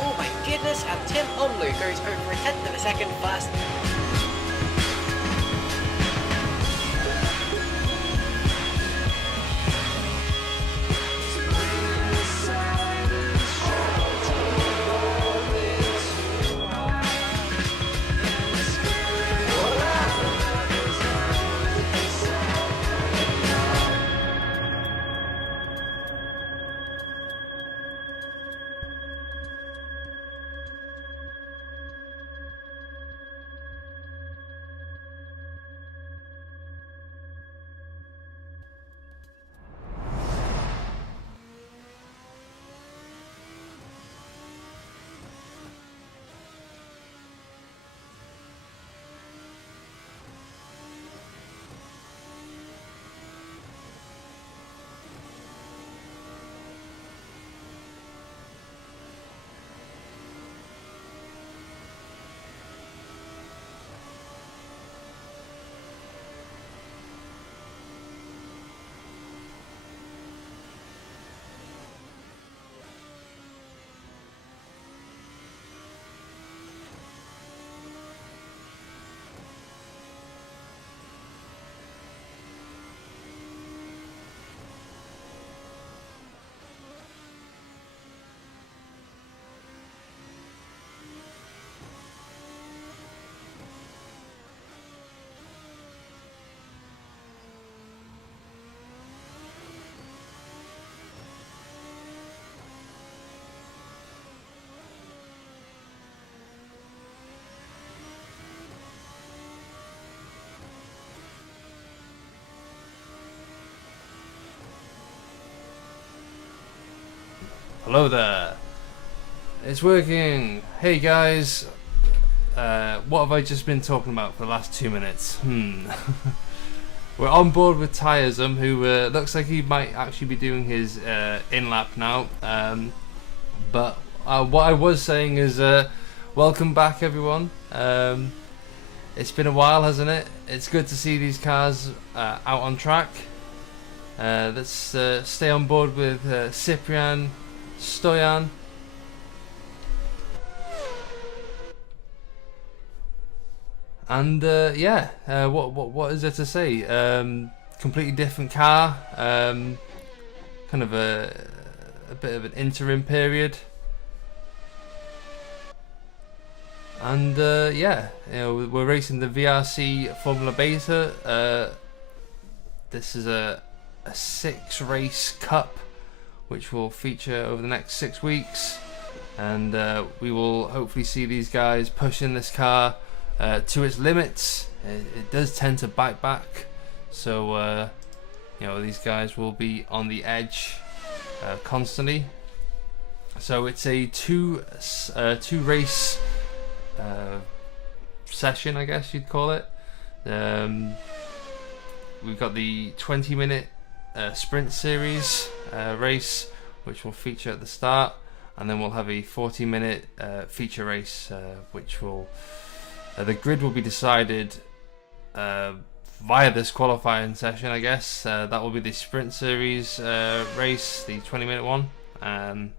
Oh my goodness, and Tim Unlu goes over a tenth of a second fast. Hello there. It's working. Hey guys. What have I just been talking about for the last 2 minutes? We're on board with Tyresum, who looks like he might actually be doing his in-lap now. But what I was saying is welcome back everyone. It's been a while, hasn't it? It's good to see these cars out on track. Let's stay on board with Cyprian, Stoyan. And yeah, what is there to say? Completely different car. Kind of a bit of an interim period. And yeah, you know, we're racing the VRC Formula Beta. This is a 6-race cup, which will feature over the next 6 weeks, and we will hopefully see these guys pushing this car to its limits. It does tend to bite back, so you know, these guys will be on the edge constantly. So it's a two race session, I guess you'd call it. We've got the 20-minute sprint series race, which will feature at the start, and then we'll have a 40-minute feature race, which will the grid will be decided via this qualifying session, I guess. That will be the sprint series race, the 20-minute one, and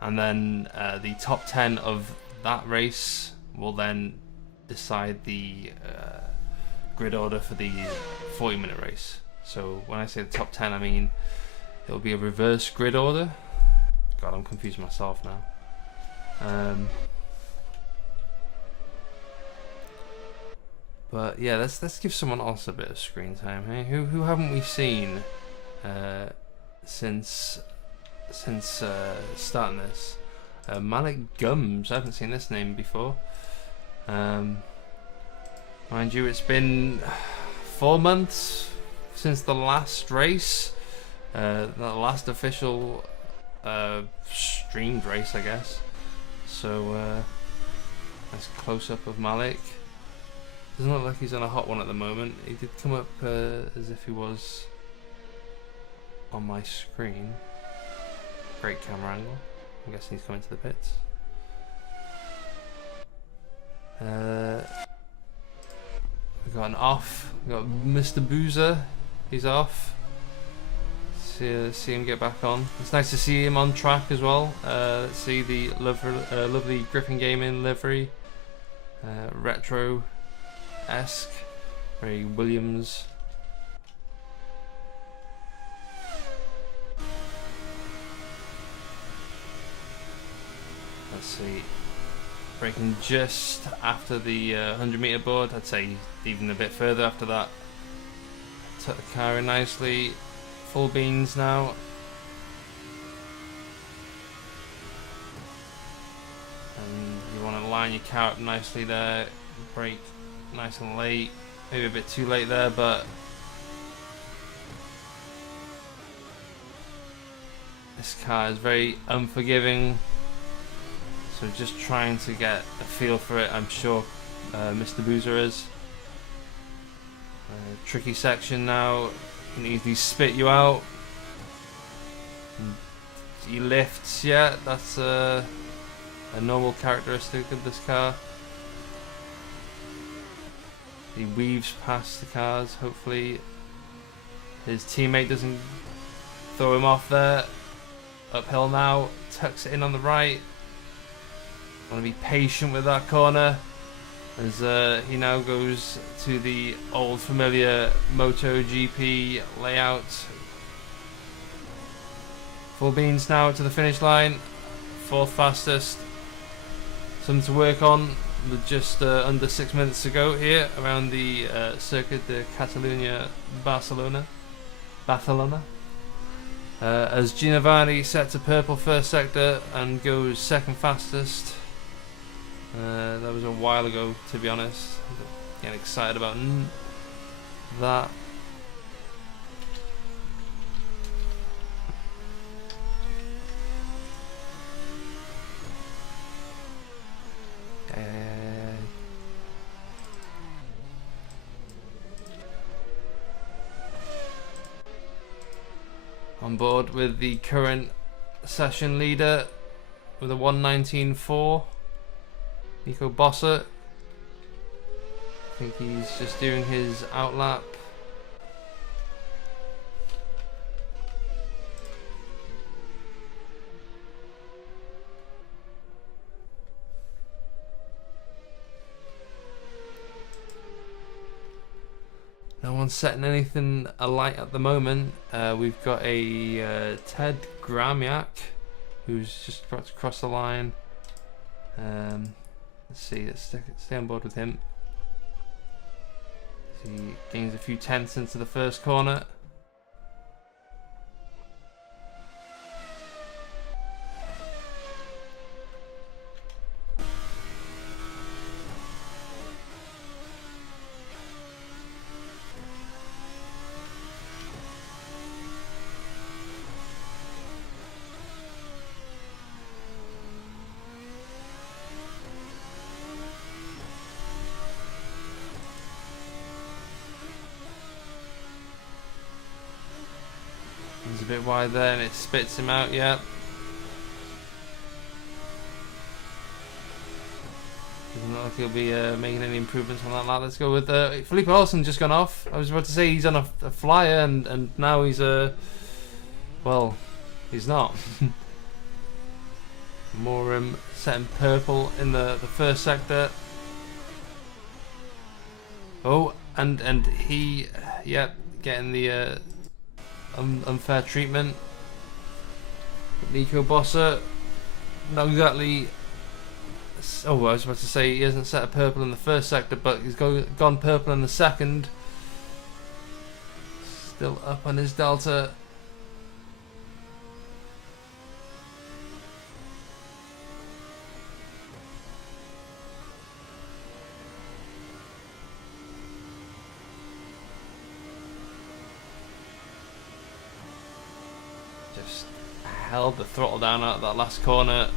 then the top 10 of that race will then decide the grid order for the 40-minute race. So when I say the top 10, I mean it'll be a reverse grid order. God, I'm confusing myself now. But yeah, let's give someone else a bit of screen time. Hey, who haven't we seen since starting this? Malik Gums. I haven't seen this name before. Mind you, it's been 4 months since the last race, the last official streamed race, I guess. So nice close up of Malik. Doesn't look like he's on a hot one at the moment. He did come up as if he was on my screen. Great camera angle. I'm guessing he's coming to the pits. We got an off. We got Mr. Boozer. He's off. See him get back on. It's nice to see him on track as well. Let's see the lovely Griffin Gaming livery. Retro-esque. Very Williams. Let's see. Braking just after the 100-meter board. I'd say even a bit further after that. Tuck the car in nicely. Full beans now. And you want to line your car up nicely there. Brake nice and late. Maybe a bit too late there, but this car is very unforgiving. So just trying to get a feel for it, I'm sure Mr. Boozer is. Tricky section now, can easily spit you out. He lifts, yeah, that's a normal characteristic of this car. He weaves past the cars, hopefully his teammate doesn't throw him off there. Uphill now, tucks it in on the right. Want to be patient with that corner as he now goes to the old familiar MotoGP layout. Full beans now to the finish line. 4th fastest. Something to work on with just under 6 minutes to go here around the Circuit de Catalunya, Barcelona. As Giovanni sets a purple first sector and goes 2nd fastest. That was a while ago, to be honest. Getting excited about that. On board with the current session leader with a 1:19.4. Nico Bossert. I think he's just doing his outlap. No one's setting anything alight at the moment. We've got a Ted Gramiak who's just about to cross the line. Let's see, let's stay on board with him. He gains a few tenths into the first corner. He's a bit wide there and it spits him out, yeah. Doesn't look like he'll be making any improvements on that lap. Let's go with Felipe Olsen just gone off. I was about to say he's on a flyer and now he's well, he's not. More setting purple in the first sector. Oh, and he, yep, getting the unfair treatment. Nico Bossert, not exactly Oh, I was about to say he hasn't set a purple in the first sector, but he's gone purple in the second. Still up on his delta. Just held the throttle down at that last corner.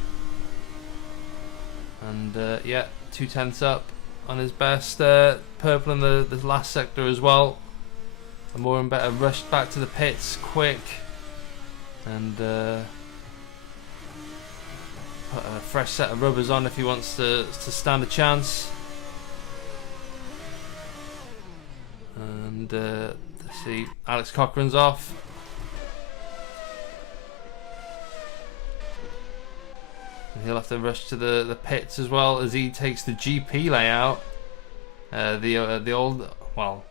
And yeah, 2/10 up on his best. Purple in the last sector as well. And more and better rushed back to the pits quick. And put a fresh set of rubbers on if he wants to stand a chance. And let's see, Alex Cochrane's off. And he'll have to rush to the pits as well as he takes the GP layout. The old, well,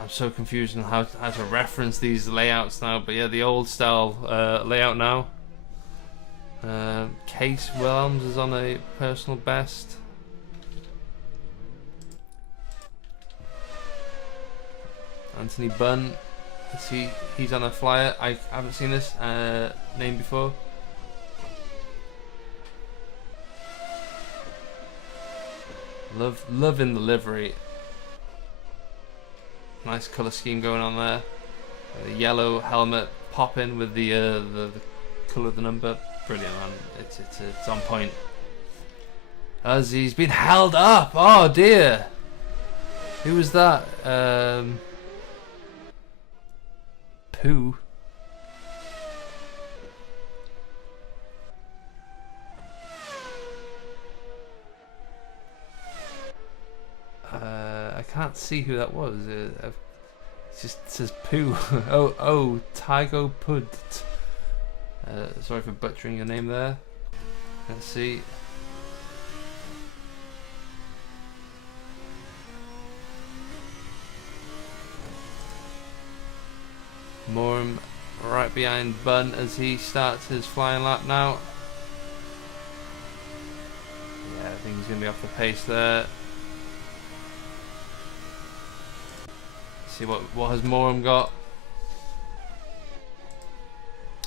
I'm so confused on how to reference these layouts now, but yeah, the old style layout now. Case Willems is on a personal best. Anthony Bunn, he's on a flyer. I haven't seen this name before. Loving the livery. Nice colour scheme going on there. The yellow helmet popping with the colour of the number. Brilliant, man. It's on point. As he's been held up. Oh dear. Who was that? Pooh. I can't see who that was. It just says Pooh. oh, Tygo Pud. Sorry for butchering your name there. Let's see. Morum right behind Bunn as he starts his flying lap now. Yeah, I think he's going to be off the pace there. See what has Morum got.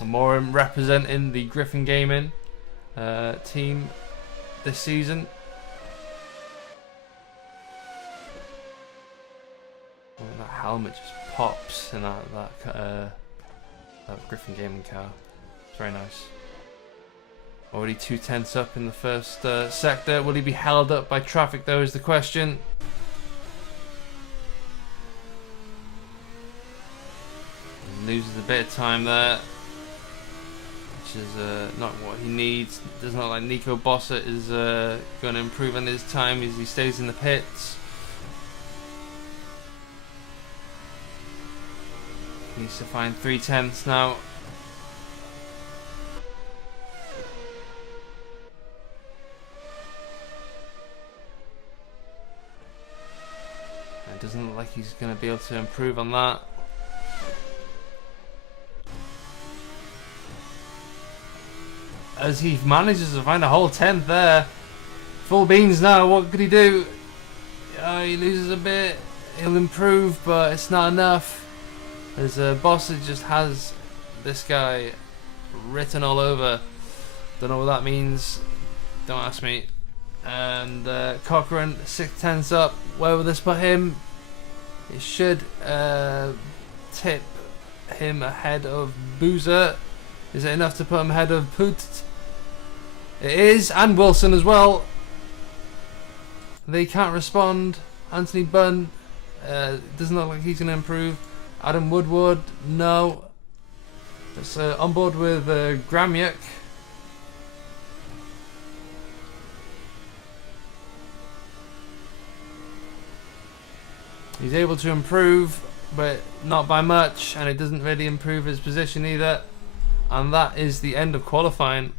Morum representing the Griffin Gaming team this season. Oh, that helmet just pops in that Griffin Gaming car. It's very nice. Already 2/10 up in the first sector. Will he be held up by traffic though is the question. Loses a bit of time there, which is not what he needs. Doesn't look like Nico Bossert is going to improve on his time as he stays in the pits. Needs to find 3/10 now. It doesn't look like he's going to be able to improve on that. As he manages to find a whole 10th there. Full beans now, what could he do? He loses a bit. He'll improve, but it's not enough. As Bossert just has this guy written all over. Don't know what that means. Don't ask me. And Cochrane, 6/10 up. Where will this put him? It should tip him ahead of Boozer. Is it enough to put him ahead of Put? It is, and Wilson as well. They can't respond. Anthony Bunn doesn't look like he's going to improve. Adam Woodward, no. It's on board with Gramyuk. He's able to improve, but not by much, and it doesn't really improve his position either. And that is the end of qualifying.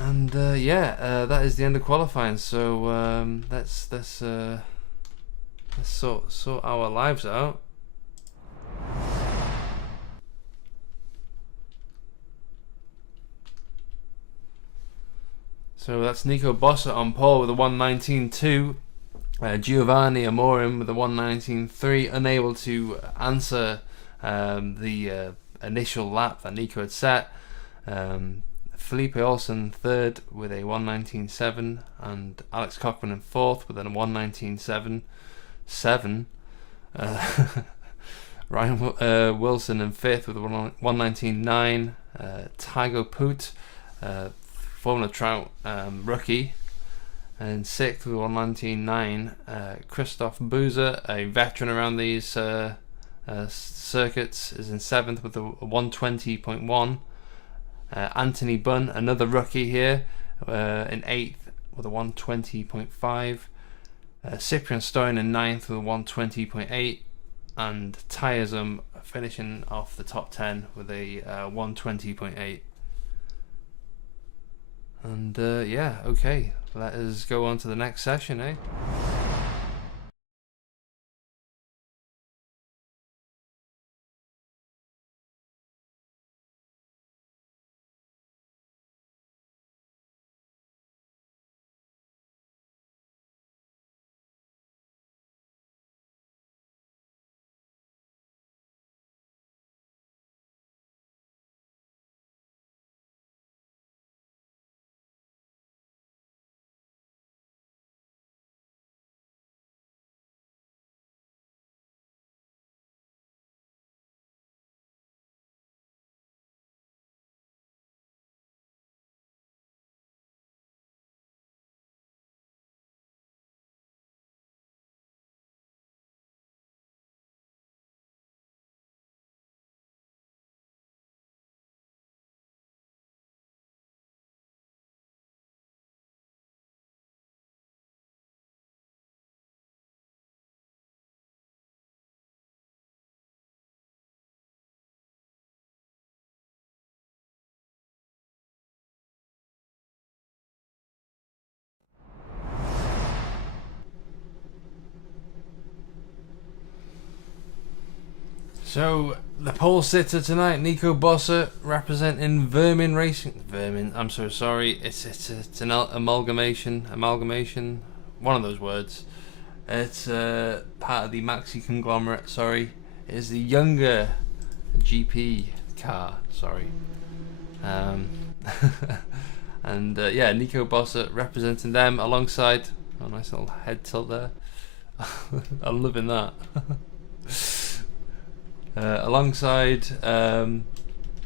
And yeah, that is the end of qualifying. So let's sort our lives out. So that's Nico Bossa on pole with a 1:19.2. Giovanni Amorim with a 1:19.3, unable to answer the initial lap that Nico had set. Felipe Olsen third with a 1:19.7, and Alex Cochran in fourth with a 1:19.7. Ryan Wilson in fifth with a 1:19.9. Tygo Poot, Formula Trout rookie, and sixth with 1:19.9. Christoph Boozer, a veteran around these circuits, is in seventh with a 1:20.1. Anthony Bunn, another rookie here, in eighth with a 1:20.5. Cyprian Stoyan in ninth with a 1:20.8, and Tyresum finishing off the top 10 with a 1:20.8. And yeah, okay, let us go on to the next session, eh? So the pole sitter tonight, Nico Bossa, representing Vermin Racing. Vermin, I'm so sorry. It's an amalgamation, one of those words. It's part of the Maxi conglomerate. Sorry, it is the younger GP car. Sorry. And yeah, Nico Bossa representing them alongside. Oh, nice little head tilt there. I'm loving that. Alongside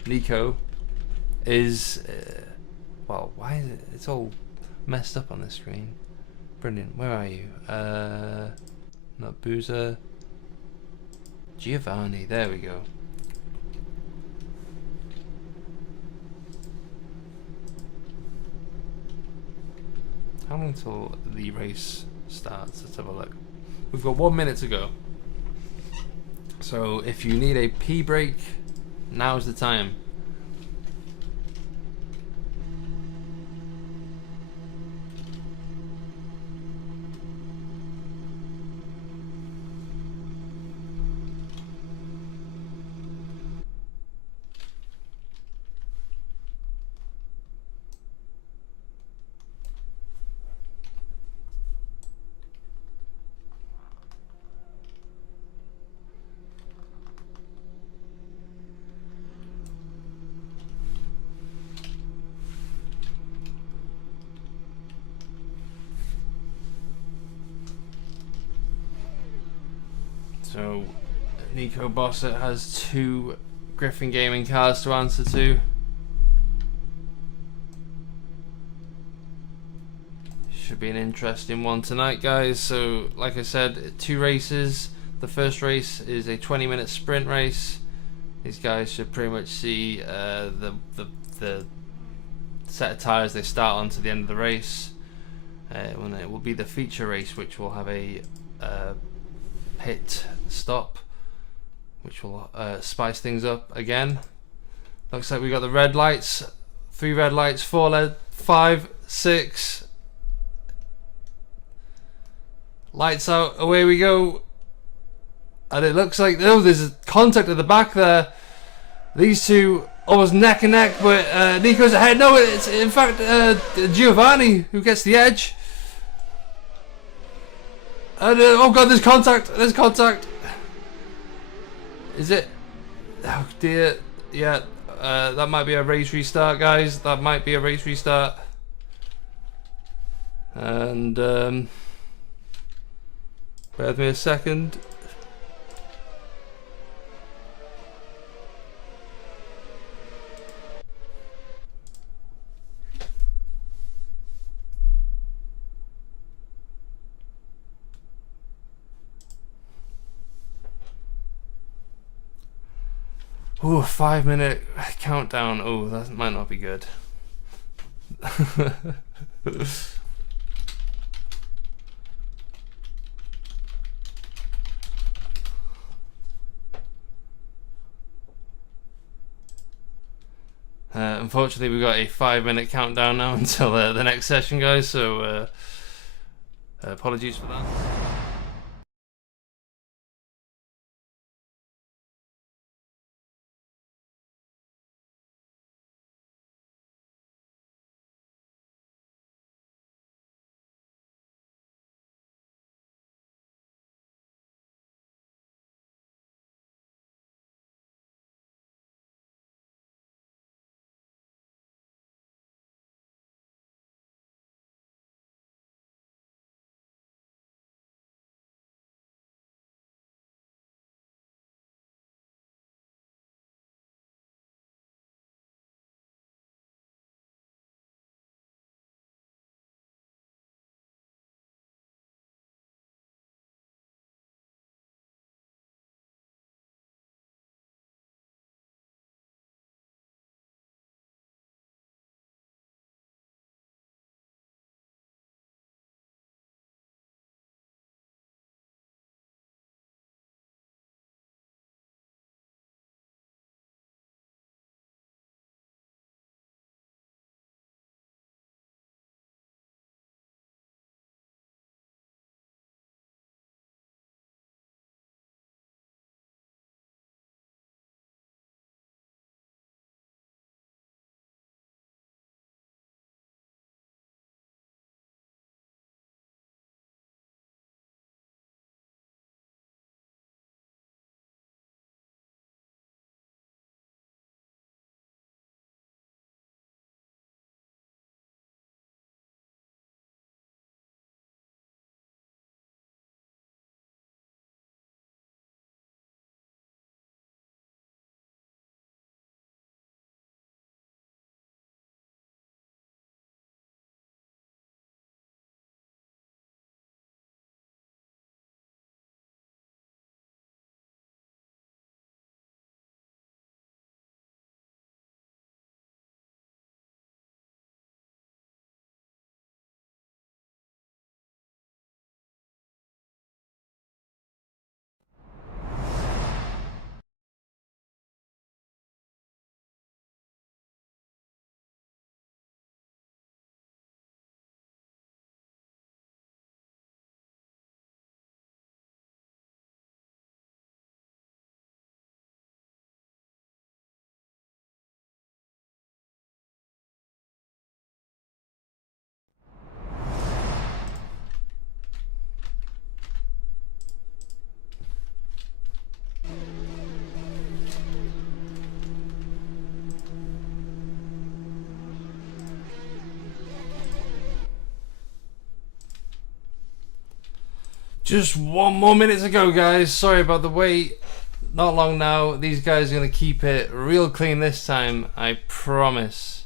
Nico is well, why is it? It's all messed up on the screen. Brilliant. Where are you? Not Boozer. Giovanni. There we go. How long until the race starts? Let's have a look. We've got 1 minute to go. So if you need a pee break, now's the time. So Nico Bossa has 2 Griffin Gaming cars to answer to. Should be an interesting one tonight, guys. So like I said, 2 races. The first race is a 20-minute sprint race. These guys should pretty much see the set of tyres they start on to the end of the race. When it will be the feature race, which will have a pit stop, which will spice things up again. Looks like we got the red lights, 3 red lights, 4 5, 6. Lights out, away we go. And it looks like, oh, there's a contact at the back there. These two almost neck and neck, but Nico's ahead. No, it's in fact Giovanni who gets the edge. And oh god, there's contact. There's contact. Is it? Oh dear. Yeah, that might be a race restart, guys. That might be a race restart. And bear with me a second. Ooh, 5-minute countdown. Oh, that might not be good. Unfortunately, we've got a 5-minute countdown now until the next session, guys. So apologies for that. Just 1 more minute to go, guys. Sorry about the wait. Not long now. These guys are going to keep it real clean this time. I promise.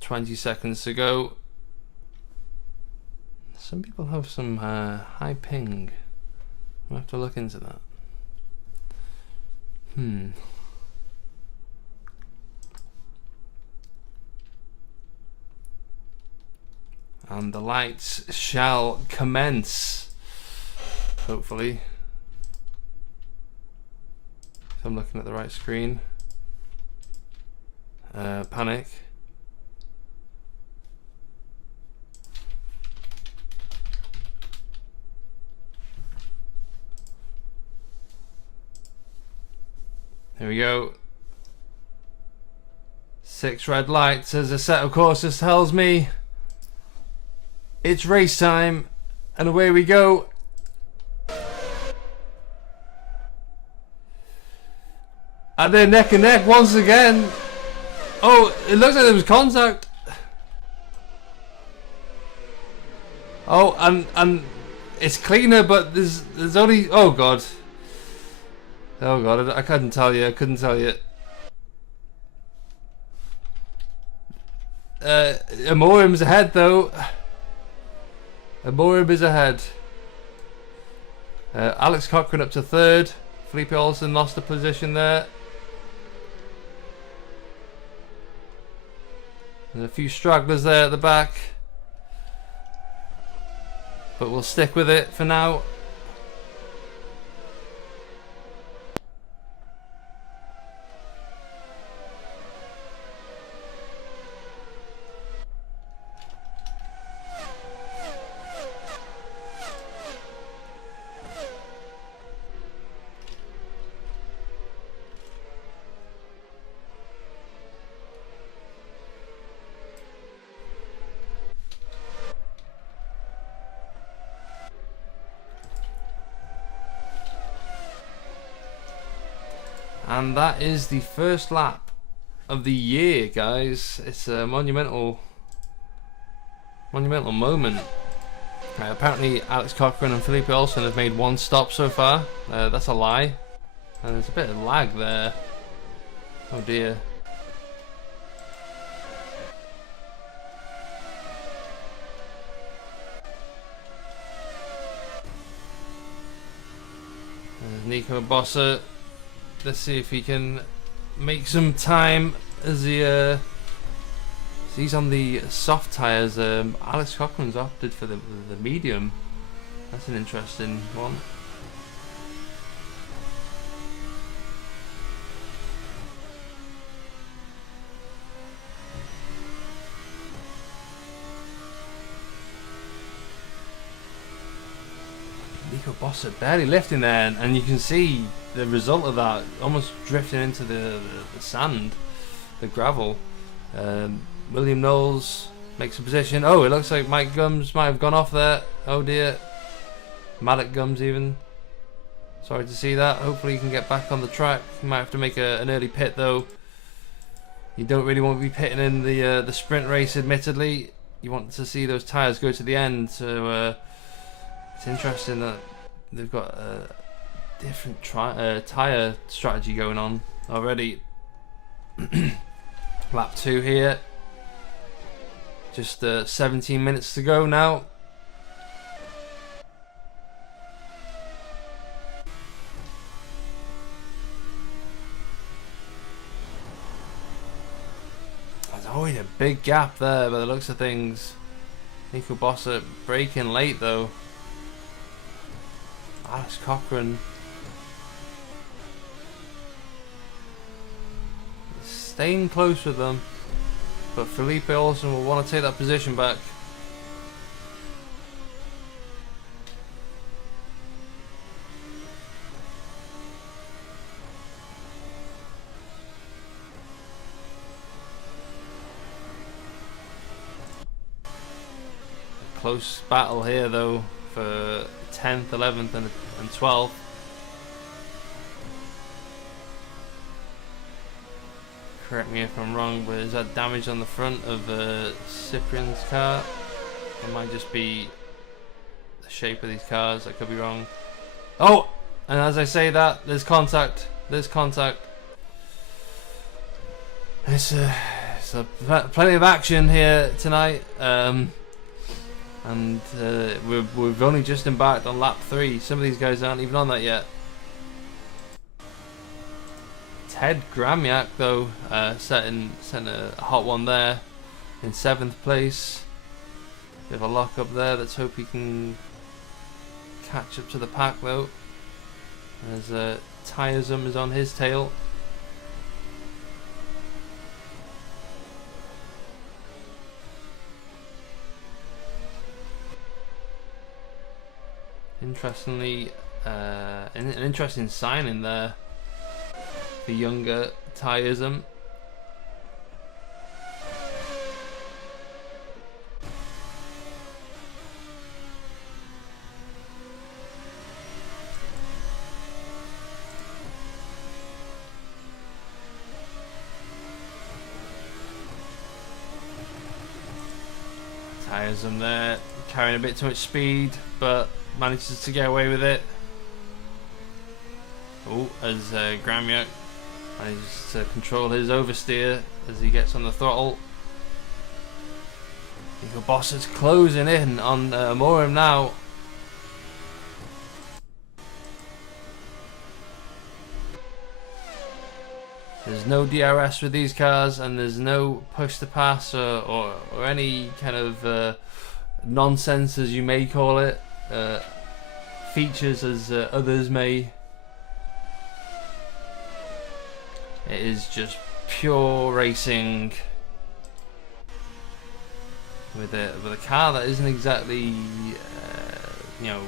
20 seconds to go. some people have some high ping. We'll have to look into that. And the lights shall commence. Hopefully. If I'm looking at the right screen. Panic. Here we go. 6 red lights as Assetto Corsa tells me it's race time, and away we go. And they're neck and neck once again. Oh, it looks like there was contact. Oh, and it's cleaner, but there's only, oh god. Oh god, I couldn't tell you. Amorim's ahead though. Amorim is ahead. Alex Cochran up to 3rd. Felipe Olsen lost a position there. There's a few stragglers there at the back. But we'll stick with it for now. And that is the first lap of the year, guys. It's a monumental moment. Apparently Alex Cochran and Felipe Olsen have made 1 stop so far. That's a lie. And there's a bit of lag there. Oh dear. Nico Bossa. Let's see if he can make some time as he's on the soft tyres. Alex Cochran's opted for the medium. That's an interesting one. Nico Bossa barely lifting there, and you can see the result of that, almost drifting into the sand, the gravel. William Knowles makes a position. Oh, it looks like Mike Gums might have gone off there. Oh dear. Malik Gums even. Sorry to see that. Hopefully he can get back on the track. He might have to make an early pit though. You don't really want to be pitting in the sprint race, admittedly. You want to see those tyres go to the end. So it's interesting that they've got a different tyre strategy going on already. Lap 2 here. Just 17 minutes to go now. There's always a big gap there by the looks of things. Nico Bossa braking late though. Alex Cochran staying close with them, but Felipe Olsen will want to take that position back. Close battle here though for 10th, 11th and 12th. Correct me if I'm wrong, but is that damage on the front of Cyprian's car? It might just be the shape of these cars, I could be wrong. Oh! And as I say that, there's contact. There's contact. It's plenty of action here tonight. and we've only just embarked on lap 3. Some of these guys aren't even on that yet. Ted Gramiak though, setting a hot one there in 7th place. Bit of a lock up there. Let's hope he can catch up to the pack though, as Tiresome is on his tail. Interestingly, an interesting signing there for younger Tiresome. Tiresome there, carrying a bit too much speed, but manages to get away with it. Oh, as Gramiak manages to control his oversteer as he gets on the throttle. Eagle Boss is closing in on Morim now. There's no DRS with these cars, and there's no push to pass or any kind of nonsense, as you may call it, features as others may. It is just pure racing with a car that isn't exactly you know,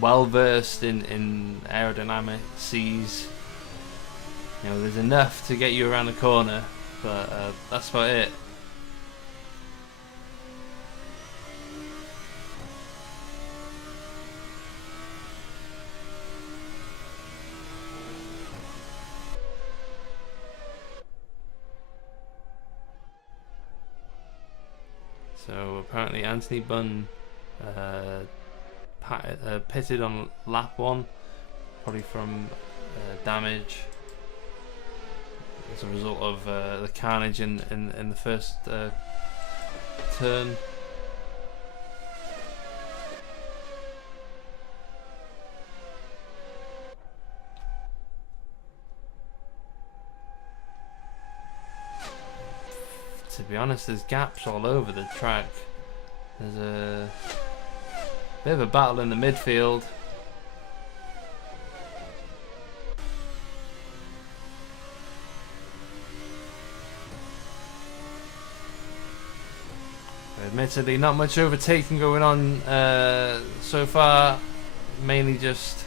well versed in aerodynamic seas. You know, there's enough to get you around the corner, but that's about it. So apparently Anthony Bunn pitted on lap 1, probably from damage as a result of the carnage in the first turn. To be honest, there's gaps all over the track. There's a bit of a battle in the midfield. Admittedly, not much overtaking going on so far. Mainly just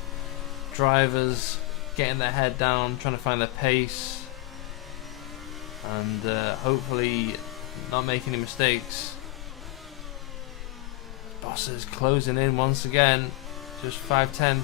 drivers getting their head down, trying to find their pace, and hopefully not make any mistakes. Boss is closing in once again, just 5/10.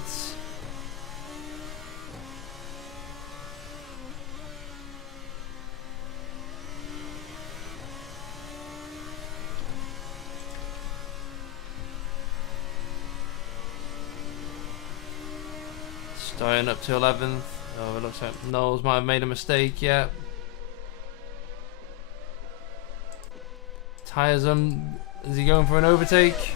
Starting up to 11th. Oh, it looks like Knowles might have made a mistake. Yeah. Tiresome, is he going for an overtake?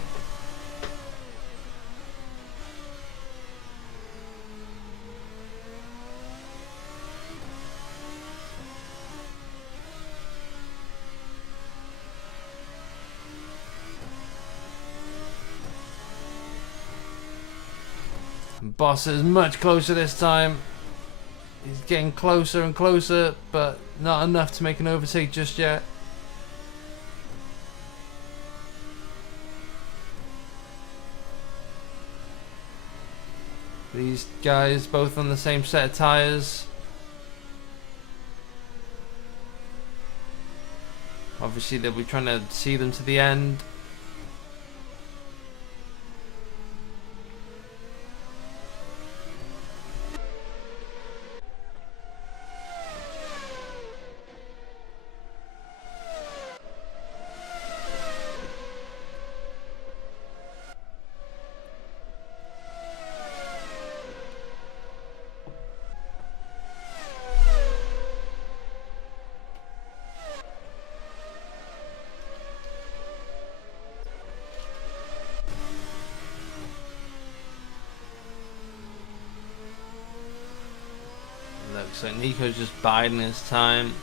Boss is much closer this time. He's getting closer and closer, but not enough to make an overtake just yet. These guys both on the same set of tyres. Obviously they'll be trying to see them to the end. Looks like Nico's just biding his time.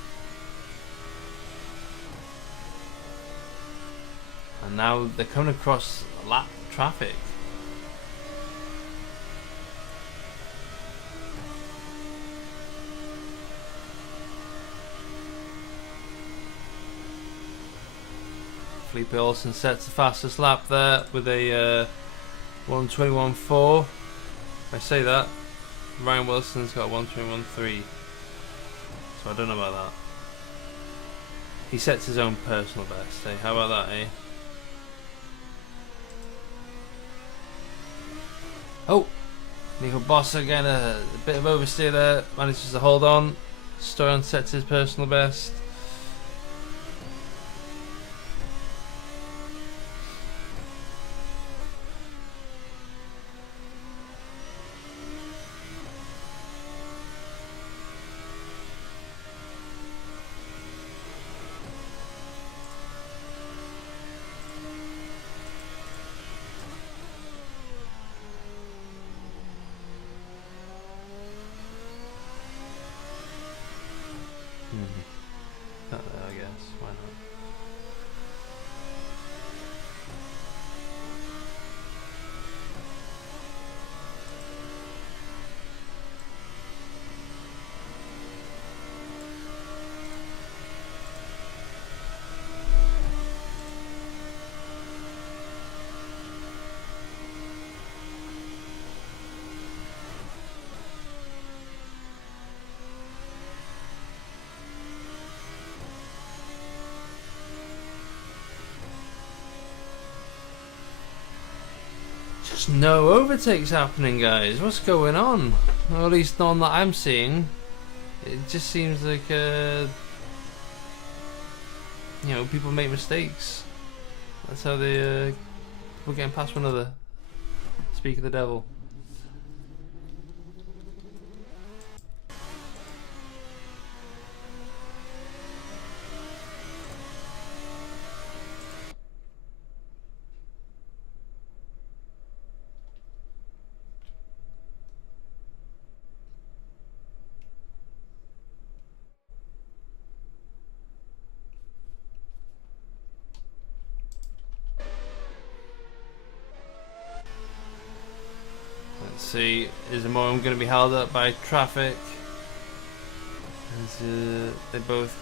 And now they're coming across lap traffic. Felipe Olsen sets the fastest lap there with a 1:21.4. If I say that, Ryan Wilson's got a 1:21.3. So I don't know about that. He sets his own personal best, eh? How about that, eh? Oh! Nico Bossa again, a bit of oversteer there, manages to hold on. Stoyan sets his personal best. Not there, I guess. Why not? Just no overtakes happening, guys. What's going on? Or at least none that I'm seeing. It just seems like, you know, people make mistakes. That's how they, people getting past one another. Speak of the devil. Let's see, is Morum going to be held up by traffic? As they both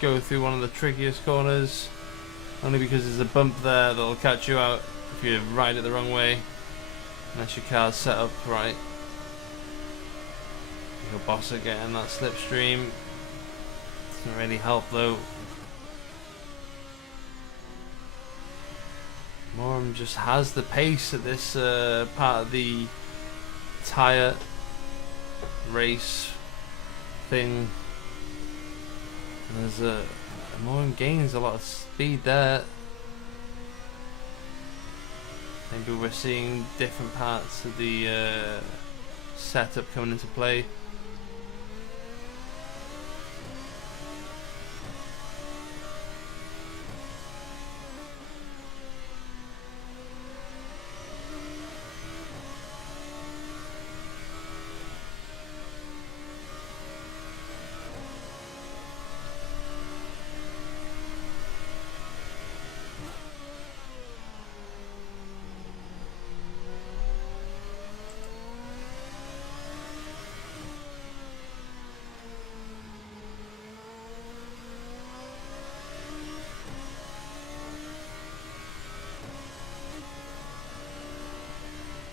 go through one of the trickiest corners. Only because there's a bump there that'll catch you out if you ride it the wrong way. Unless your car's set up right. Your boss are getting that slipstream. Doesn't really help though. Morum just has the pace at this part of the tyre race thing. There's Morum gains a lot of speed there. Maybe we're seeing different parts of the setup coming into play.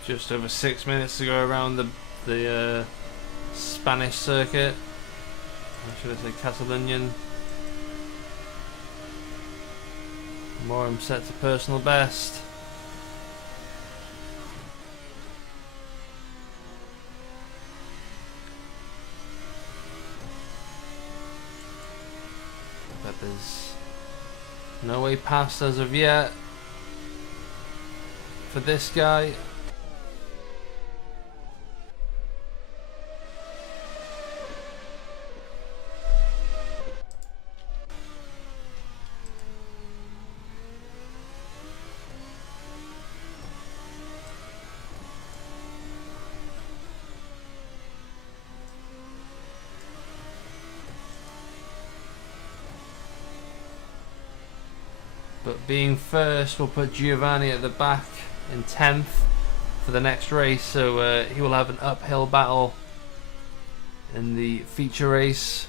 Just over 6 minutes to go around the Spanish circuit. Or should I say Catalonian? Morum set to personal best. But there's no way past as of yet for this guy. So being first will put Giovanni at the back in 10th for the next race, so he will have an uphill battle in the feature race.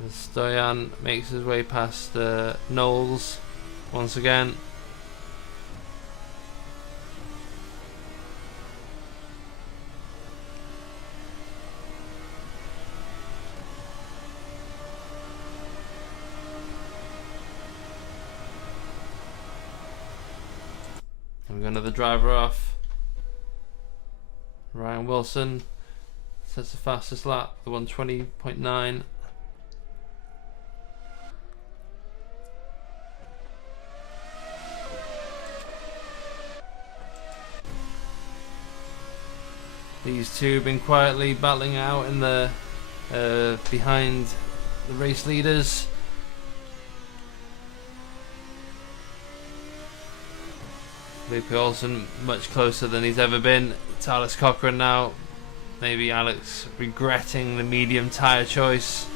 And Stoyan makes his way past Knowles once again. We've got another driver off. Ryan Wilson sets the fastest lap, the 1:20.9. These two have been quietly battling out in the behind the race leaders. Luke Olsen much closer than he's ever been to Alex Cochran now. Maybe Alex regretting the medium tyre choice.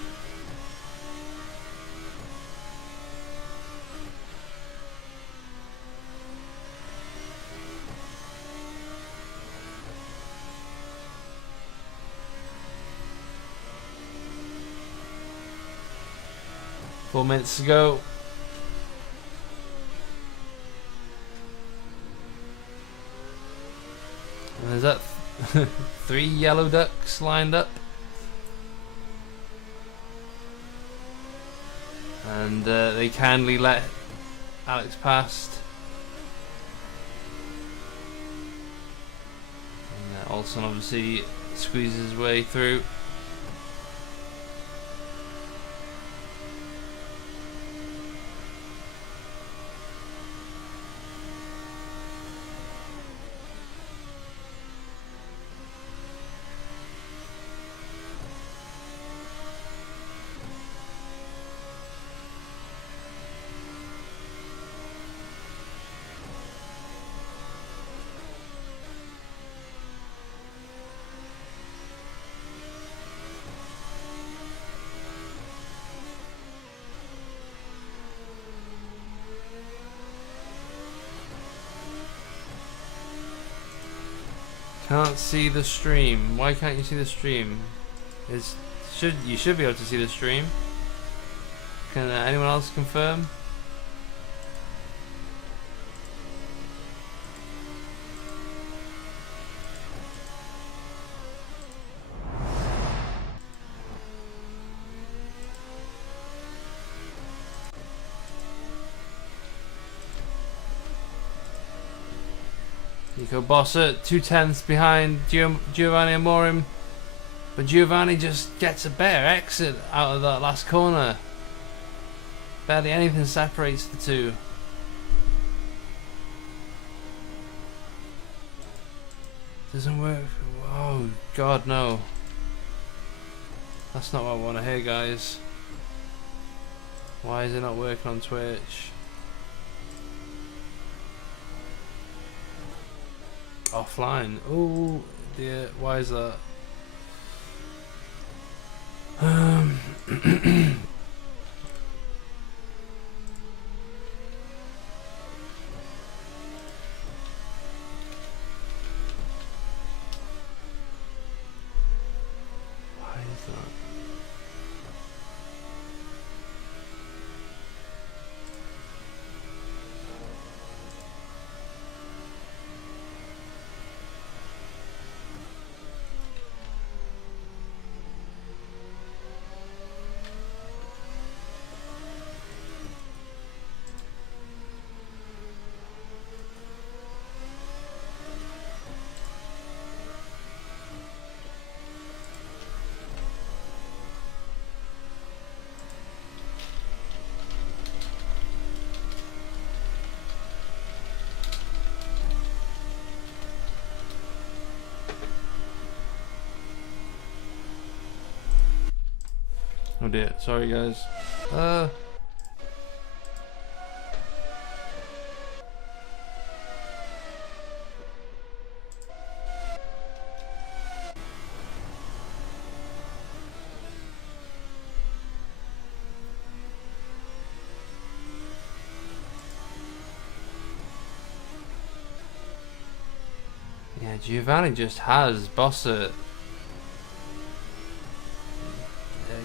Four minutes to go. And there's that 3 yellow ducks lined up. And they kindly let Alex past. And Olsen obviously squeezes his way through. Can't see the stream. Why can't you see the stream? You should be able to see the stream. Can anyone else confirm? Nico Bossert, 2/10 behind Giovanni Amorim, but Giovanni just gets a better exit out of that last corner. Barely anything separates the two. Doesn't work. Oh God, no. That's not what I want to hear, guys. Why is it not working on Twitch? Offline. Oh dear, why is that? Oh dear, sorry guys. Yeah, Giovanni just has Bossa,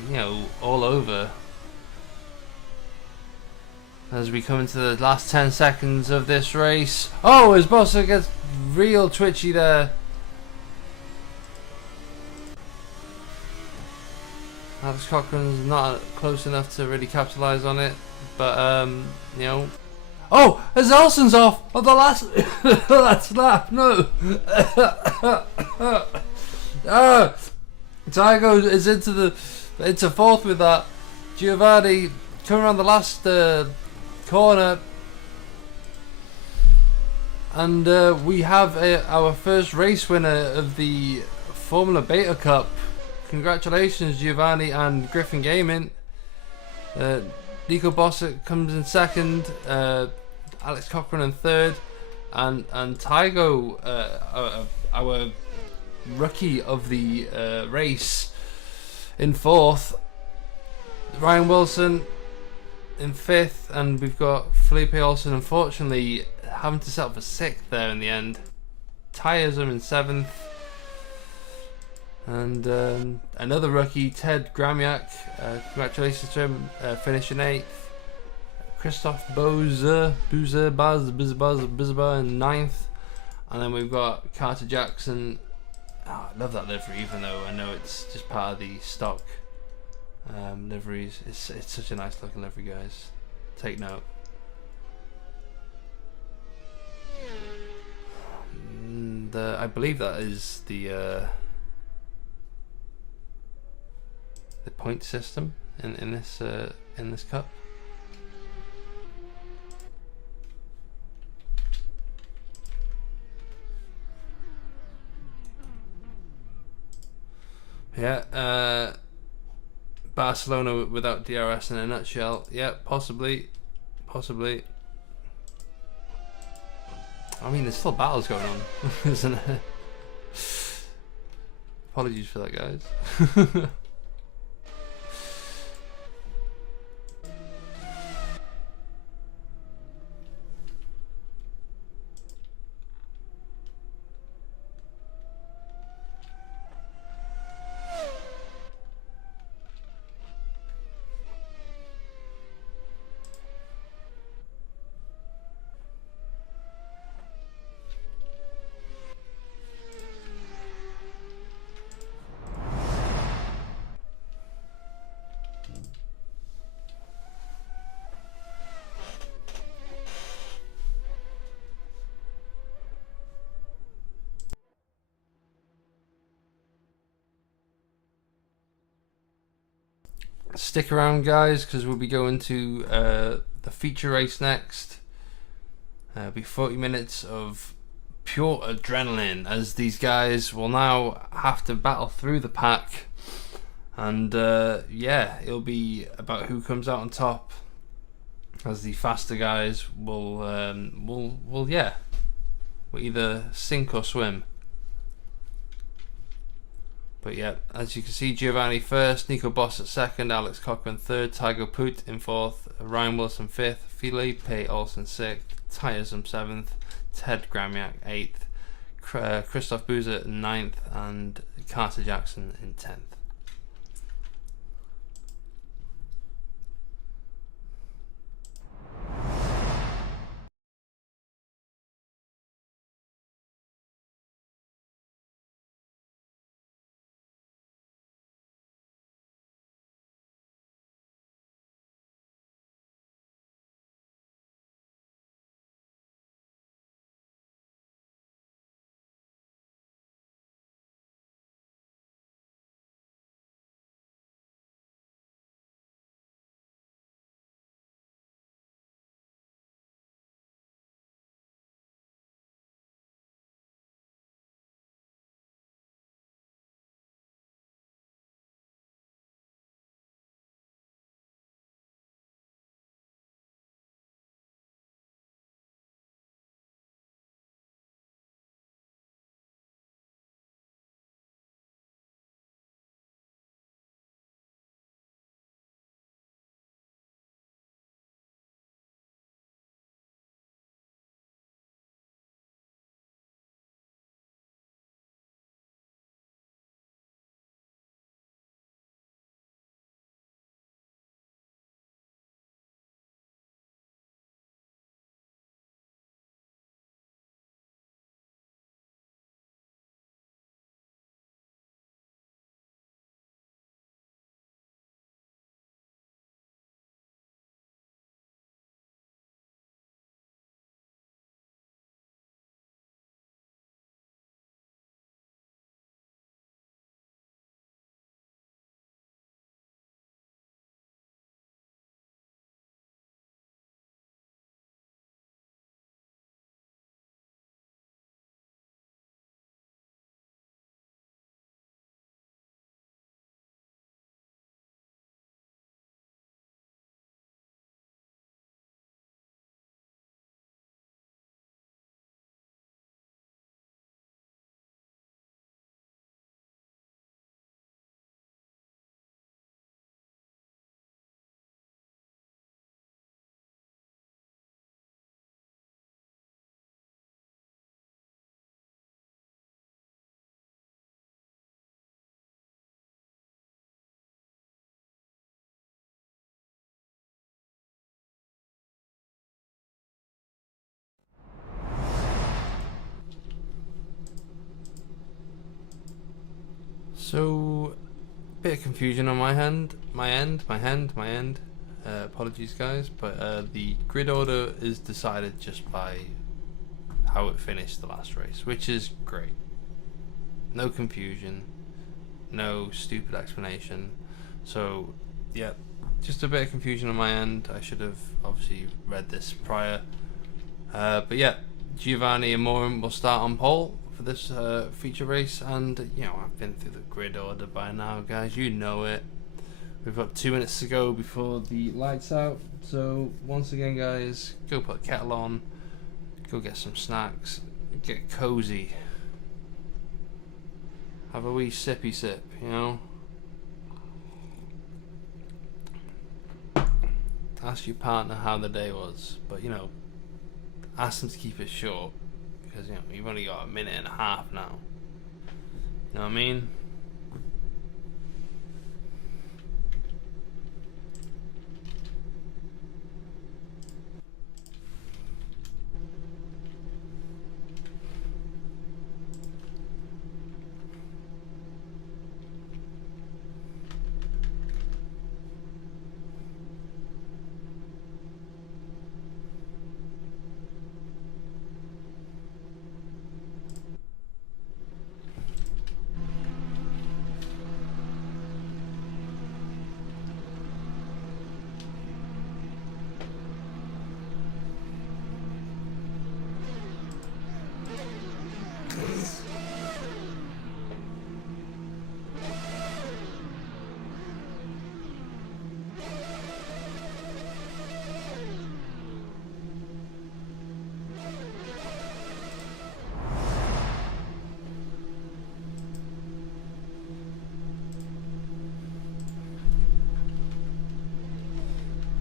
you know, all over. As we come into the last 10 seconds of this race. Oh, as Bossa gets real twitchy there. Alex Cochran's not close enough to really capitalise on it. But, you know. Oh, as Elson's off on the last, the last lap. No. Tygo is into fourth with that. Giovanni coming around the last corner. And we have our first race winner of the Formula Beta Cup. Congratulations, Giovanni and Griffin Gaming. Nico Bossett comes in second, Alex Cochran in third, and Tygo, our rookie of the race, in fourth. Ryan Wilson in fifth, and we've got Felipe Olsen, unfortunately having to settle for sixth there in the end. Tyres him in seventh. And another rookie, Ted Gramiak, congratulations to him, finishing 8th. Christoph Boozer in 9th. And then we've got Carter Jackson. Oh, I love that livery, even though I know it's just part of the stock liveries. It's such a nice looking livery, guys. Take note. And I believe that is the point system in this cup. Yeah, Barcelona without DRS in a nutshell. Yeah, possibly. I mean, there's still battles going on, isn't it? Apologies for that, guys. Stick around, guys, because we'll be going to the feature race next. It'll be 40 minutes of pure adrenaline as these guys will now have to battle through the pack, and yeah, it'll be about who comes out on top, as the faster guys will either sink or swim. But yeah, as you can see, Giovanni first, Nico Bossett second, Alex Cochran third, Tygo Poot in fourth, Ryan Wilson fifth, Felipe Olsen sixth, Tyresum seventh, Ted Gramiak eighth, Christoph Boozer ninth, and Carter Jackson in 10th. So, bit of confusion on my end. Apologies, guys, but the grid order is decided just by how it finished the last race, which is great. No confusion, no stupid explanation. So, yeah, just a bit of confusion on my end. I should have obviously read this prior. But yeah, Giovanni and Morin will start on pole for this feature race, and you know, I've been through the grid order by now, guys. You know it. We've got 2 minutes to go before the lights out. So once again, guys, go put the kettle on, go get some snacks, get cozy, have a wee sippy sip, you know. Ask your partner how the day was, but you know, ask them to keep it short, because you know you've only got a minute and a half now. You know what I mean?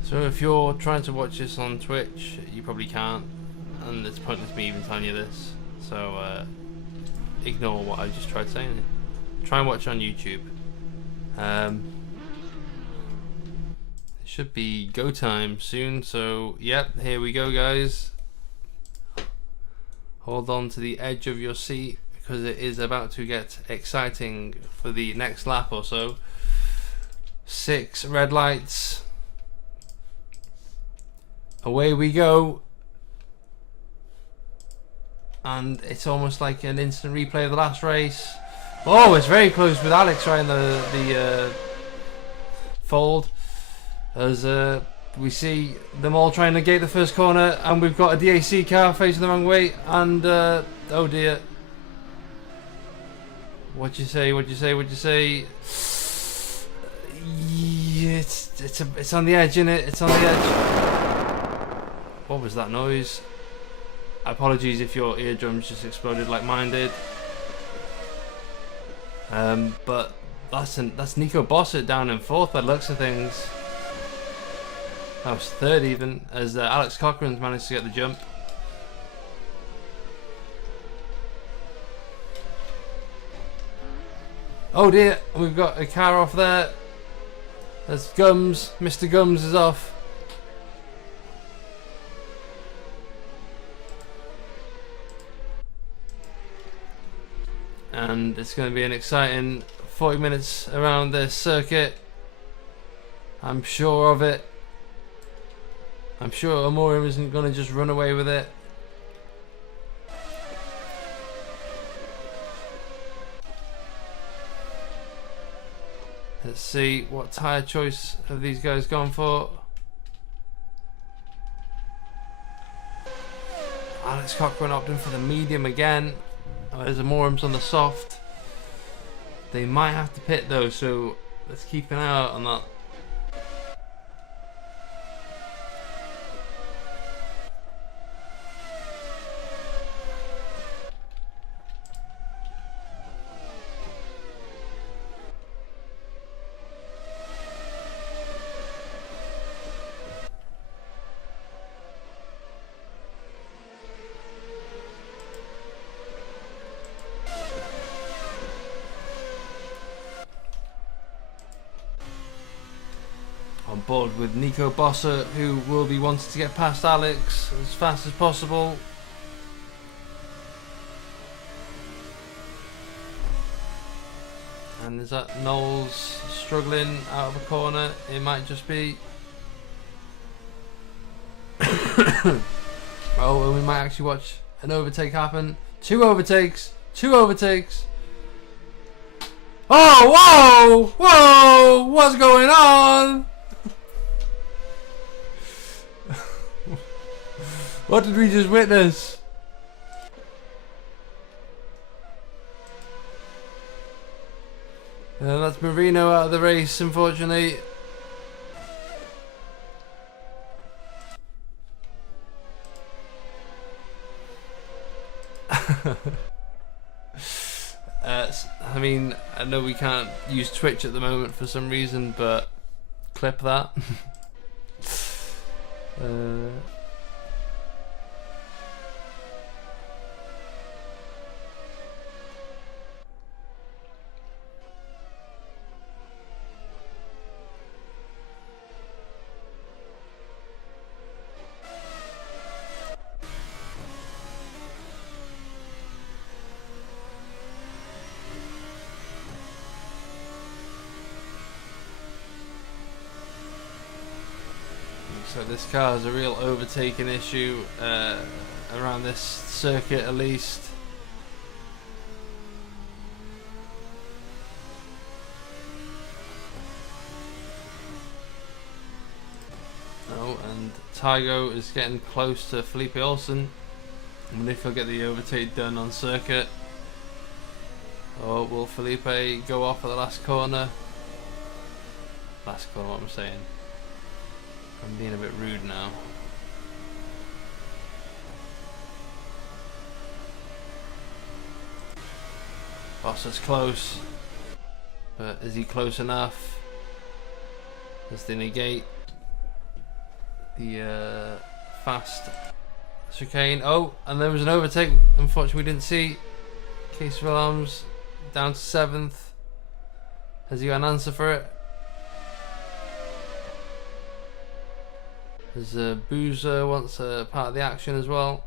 So if you're trying to watch this on Twitch, you probably can't, and it's pointless me even telling you this. So ignore what I just tried saying. Try and watch on YouTube. It should be go time soon. So yep, here we go, guys. Hold on to the edge of your seat, because it is about to get exciting for the next lap or so. 6 red lights. Away we go, and it's almost like an instant replay of the last race. Oh, it's very close with Alex right in the fold, as we see them all trying to gate the first corner, and we've got a DAC car facing the wrong way, and oh dear. What'd you say? Yeah, it's on the edge, innit? It's on the edge. What was that noise? Apologies if your eardrums just exploded like mine did. But that's Nico Bossert down in 4th by the looks of things. That was 3rd even, as Alex Cochran's managed to get the jump. Oh dear, we've got a car off there. There's Gums. Mr. Gums is off. And it's going to be an exciting 40 minutes around this circuit. I'm sure of it. I'm sure Amorim isn't going to just run away with it. Let's see what tyre choice have these guys gone for. Alex Cochran opting for the medium again. There's Amorim's on the soft. They might have to pit though, so let's keep an eye out on that. On board with Nico Bossert, who will be wanting to get past Alex as fast as possible. And is that Knowles struggling out of a corner? It might just be. Oh, and we might actually watch an overtake happen. 2 overtakes. 2 overtakes. Oh, whoa! Whoa! What's going on? What did we just witness? That's Marino out of the race, unfortunately. I mean, I know we can't use Twitch at the moment for some reason, but clip that. So this car has a real overtaking issue around this circuit at least. Oh, and Tygo is getting close to Felipe Olsen. I wonder if he'll get the overtake done on circuit. Or will Felipe go off at the last corner? Last corner, what I'm saying. I'm being a bit rude now. Bossa's close, but is he close enough? Does they negate the fast chicane? Oh, and there was an overtake. Unfortunately, we didn't see. Case Williams down to 7th. Has he got an answer for it? There's Boozer wants a part of the action as well.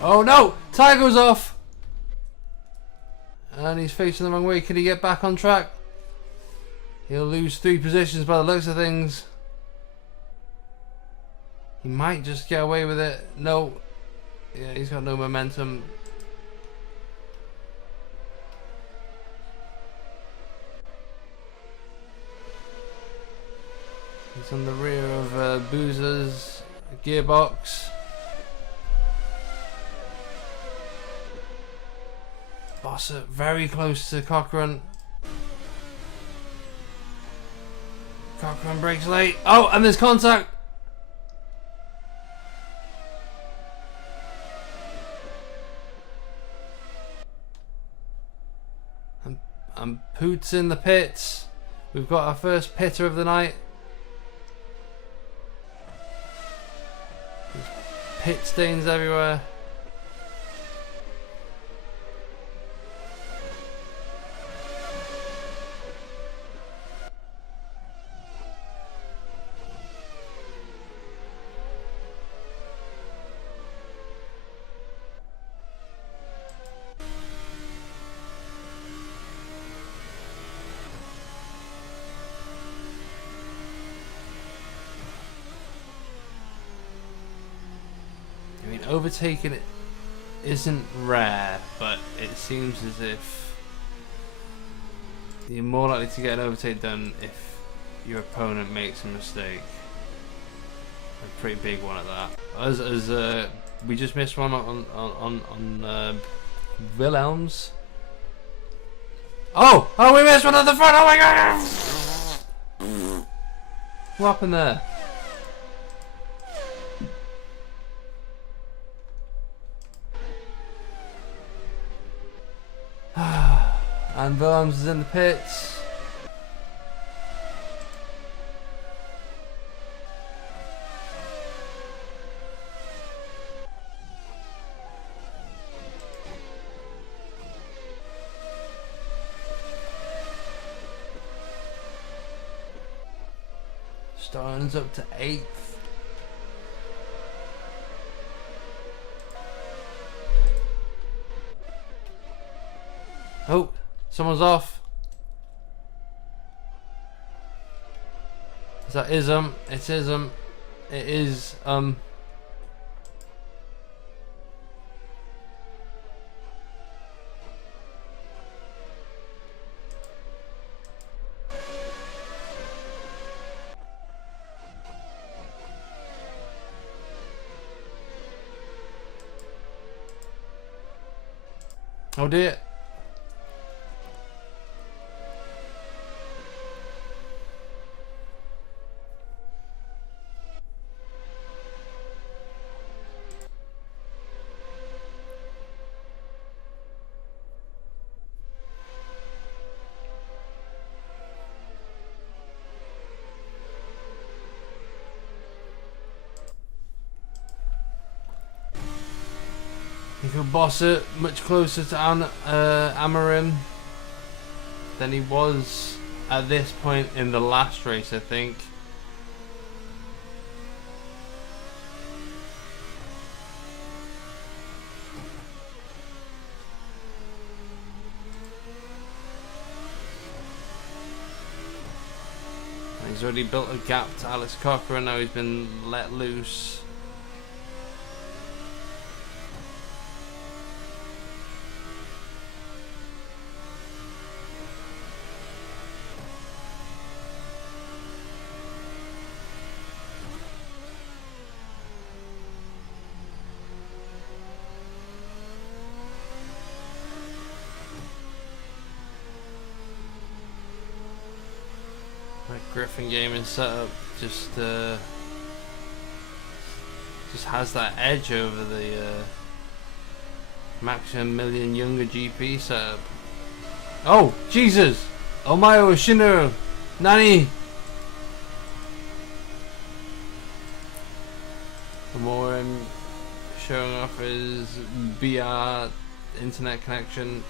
Oh no! Tire goes off! And he's facing the wrong way. Can he get back on track? He'll lose 3 positions by the looks of things. He might just get away with it. No. Yeah, he's got no momentum. He's on the rear of Boozer's gearbox. Bossa very close to Cochran. Cochran breaks late. Oh, and there's contact. And Poot's in the pits. We've got our first pitter of the night. There's pit stains everywhere. Overtaking it isn't rare, but it seems as if you're more likely to get an overtake done if your opponent makes a mistake. A pretty big one at that. As we just missed one on Wilhelms. Oh, we missed one at the front. Oh my god! What happened there? And Williams is in the pits. Stone's up to 8th. Oh, someone's off. Is that Ism? It's Ism. It is oh dear. Nico Bossa much closer to Amarim than he was at this point in the last race, I think. And he's already built a gap to Alex Cocker, and now he's been let loose. Griffin gaming setup just has that edge over the Maximum Million Younger GP setup. Oh Jesus! Omayo Shinru Nani! For more showing off his BR internet connection.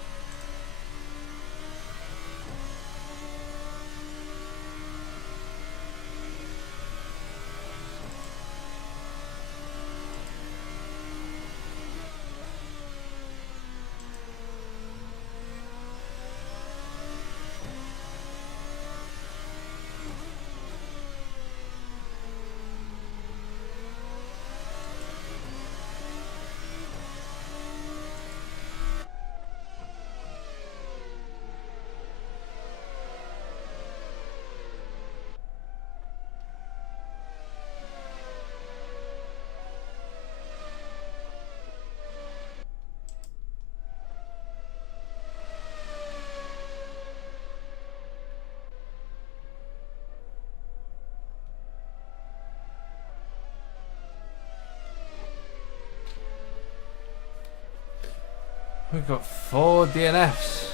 We've got 4 DNFs.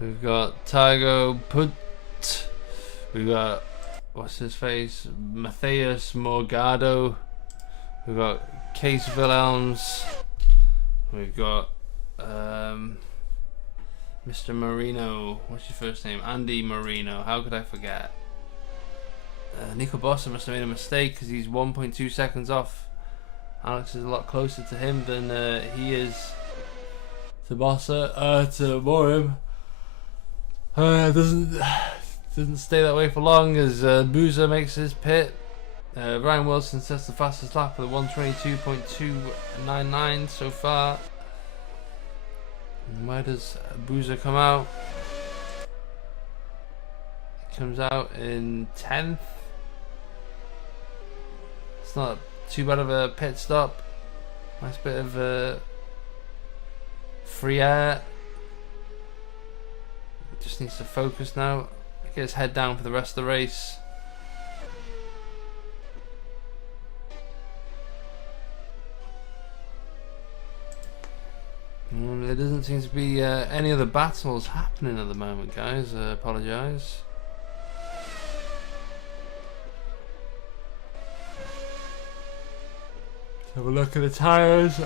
We've got Tygo Put. We've got, what's his face? Matthias Morgado. We've got Case Willems. We've got Mr. Marino. What's your first name? Andy Marino. How could I forget? Nico Bossa must have made a mistake because he's 1.2 seconds off. Alex is a lot closer to him than he is to Bossa, to Morim. Doesn't stay that way for long as Boozer makes his pit. Ryan Wilson sets the fastest lap with a 122.299 so far. And where does Boozer come out? He comes out in 10th. It's not too bad of a pit stop. Nice bit of free air. Just needs to focus now. Get his head down for the rest of the race. There doesn't seem to be any other battles happening at the moment, guys. I apologise. Have a look at the tyres.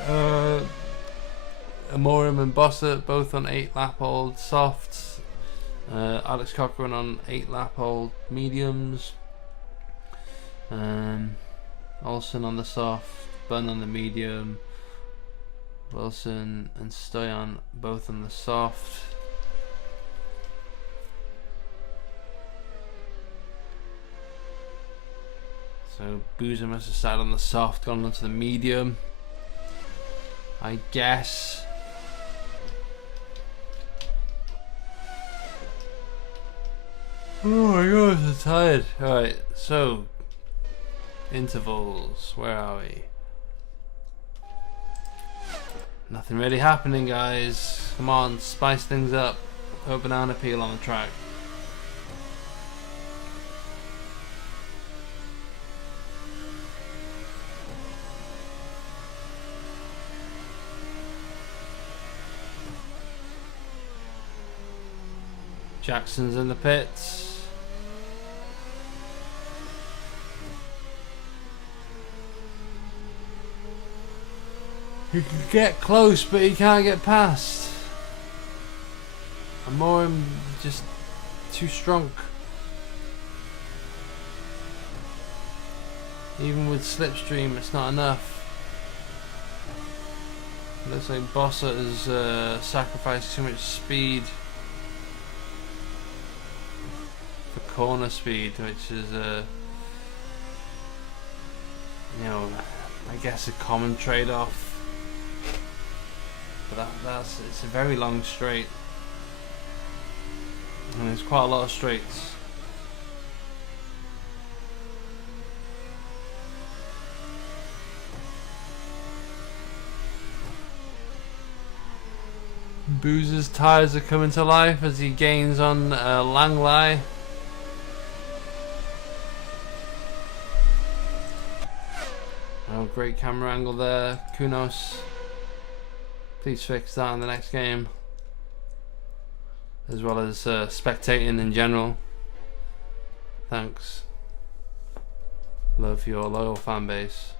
Amorim and Bossa both on 8-lap-old softs. Alex Cochran on 8-lap-old mediums. Olsen on the soft, Bun on the medium, Wilson and Stoyan both on the soft. So Boozer must have sat on the soft, gone onto the medium, I guess. Oh my god, I'm tired. Alright, so intervals, where are we? Nothing really happening, guys. Come on, spice things up. Put a banana peel on the track. Jackson's in the pits. He can get close, but he can't get past. I'm just too strong. Even with slipstream, it's not enough. Looks like Bossa has sacrificed too much speed for corner speed, which is you know, I guess a common trade-off. But it's a very long straight, and there's quite a lot of straights. Boozer's tyres are coming to life as he gains on Langley. Oh, great camera angle there, Kunos. Please fix that in the next game, as well as spectating in general. Thanks. Love your loyal fan base.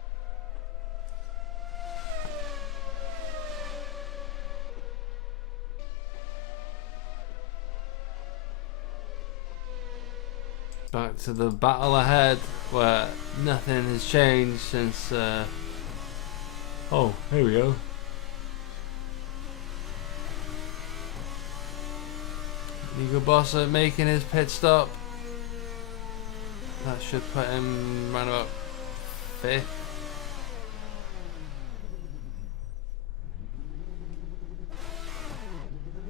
Back to the battle ahead, where nothing has changed since oh, here we go. Nico Bossa making his pit stop. That should put him around about 5th.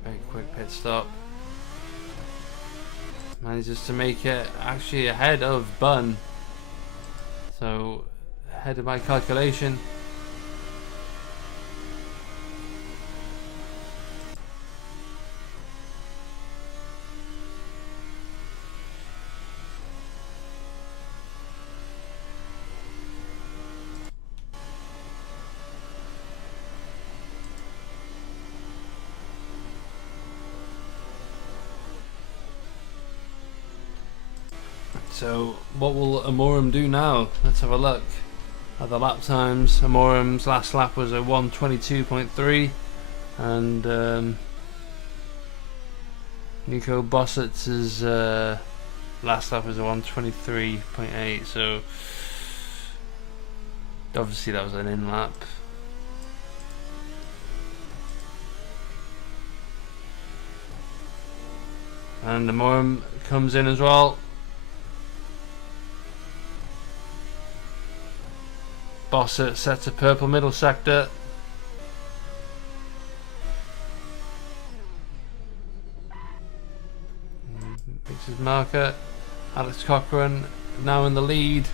Very quick pit stop. Manages to make it actually ahead of Bun. So ahead of my calculation. So what will Amorim do now? Let's have a look at the lap times. Amorim's last lap was a 1:22.3, and Nico Bossett's last lap was a 1:23.8. So obviously that was an in lap. And Amorim comes in as well. Bossett sets a purple middle sector. Makes his marker. Alex Cochran now in the lead.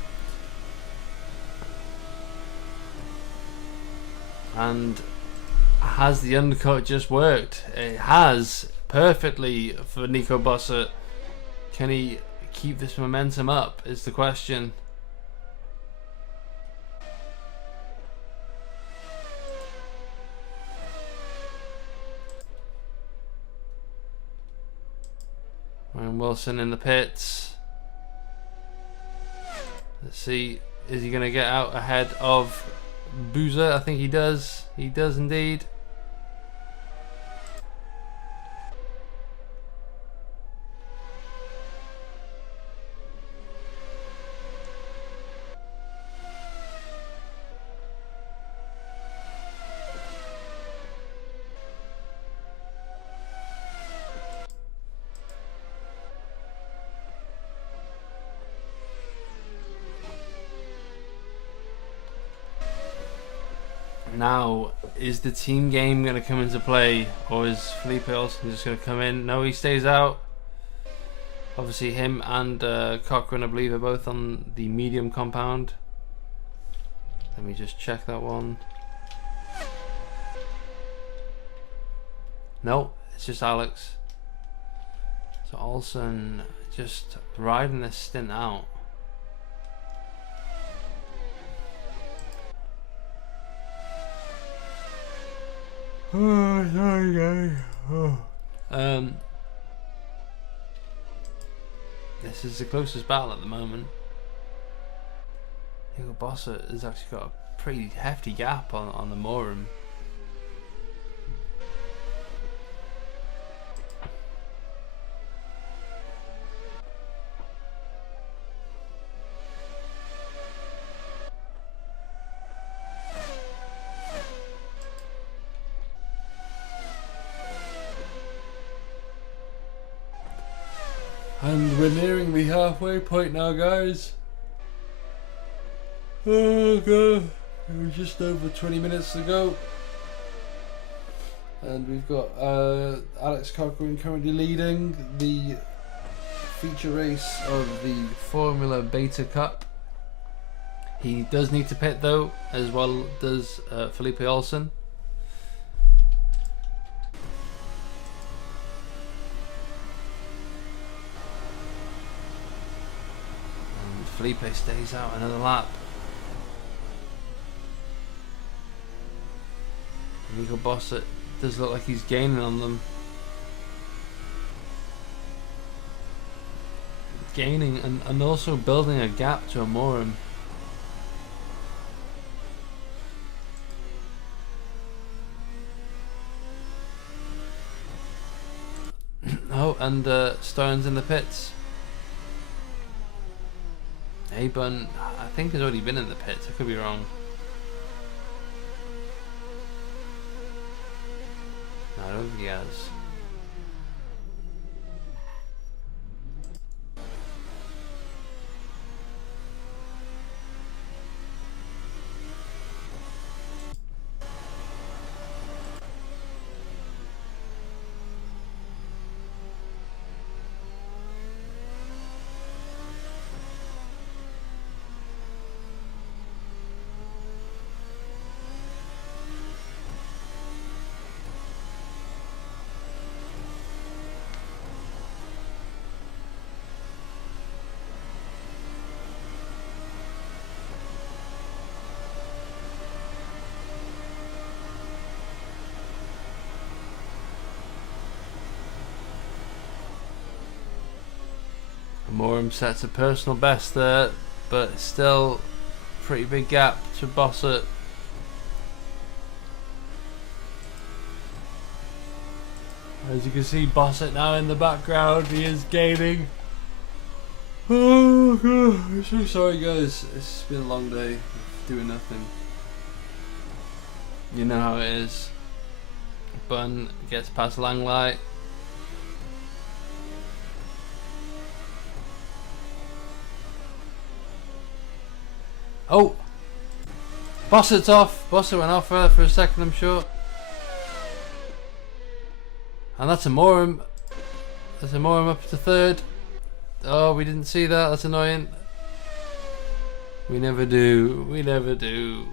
And has the undercut just worked? It has perfectly for Nico Bossett. Can he keep this momentum up is the question. And Wilson in the pits. Let's see, is he going to get out ahead of Boozer? I think he does. He does indeed. now, is the team game going to come into play, or is Felipe Olsen just going to come in? No, he stays out. Obviously him and Cochrane, I believe, are both on the medium compound. Let me just check that one. No, it's just Alex. So Olsen just riding this stint out. Oh, sorry guys. Oh. This is the closest battle at the moment. Hugo Bossert has actually got a pretty hefty gap on the Morum. And we're nearing the halfway point now, guys. Oh god, it was just over 20 minutes to go. And we've got Alex Cochrane currently leading the feature race of the Formula Beta Cup. He does need to pit though, as well does Felipe Olsen. Felipe stays out another lap. Nico Bossert does look like he's gaining on them. Gaining and also building a gap to a Morum. Oh, and Stone's in the pits. Abun, I think, has already been in the pits. I could be wrong. No, I don't think he has. Morum sets a personal best there, but still pretty big gap to Bossert. As you can see, Bossert now in the background, he is gaining. Oh god, I'm so sorry guys, it's been a long day doing nothing. You know how it is. Bun gets past Langley. Oh! Bossert's off! Bossert went off for a second, I'm sure. And that's a Morum. That's a Morum up to third. Oh, we didn't see that. That's annoying. We never do. We never do.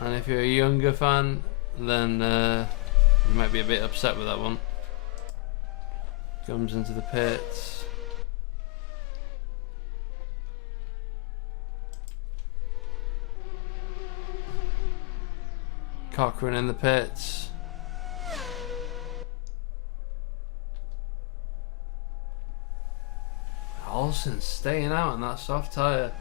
And if you're a younger fan, then you might be a bit upset with that one. Comes into the pits. Cochrane in the pits. Olsen staying out on that soft tyre.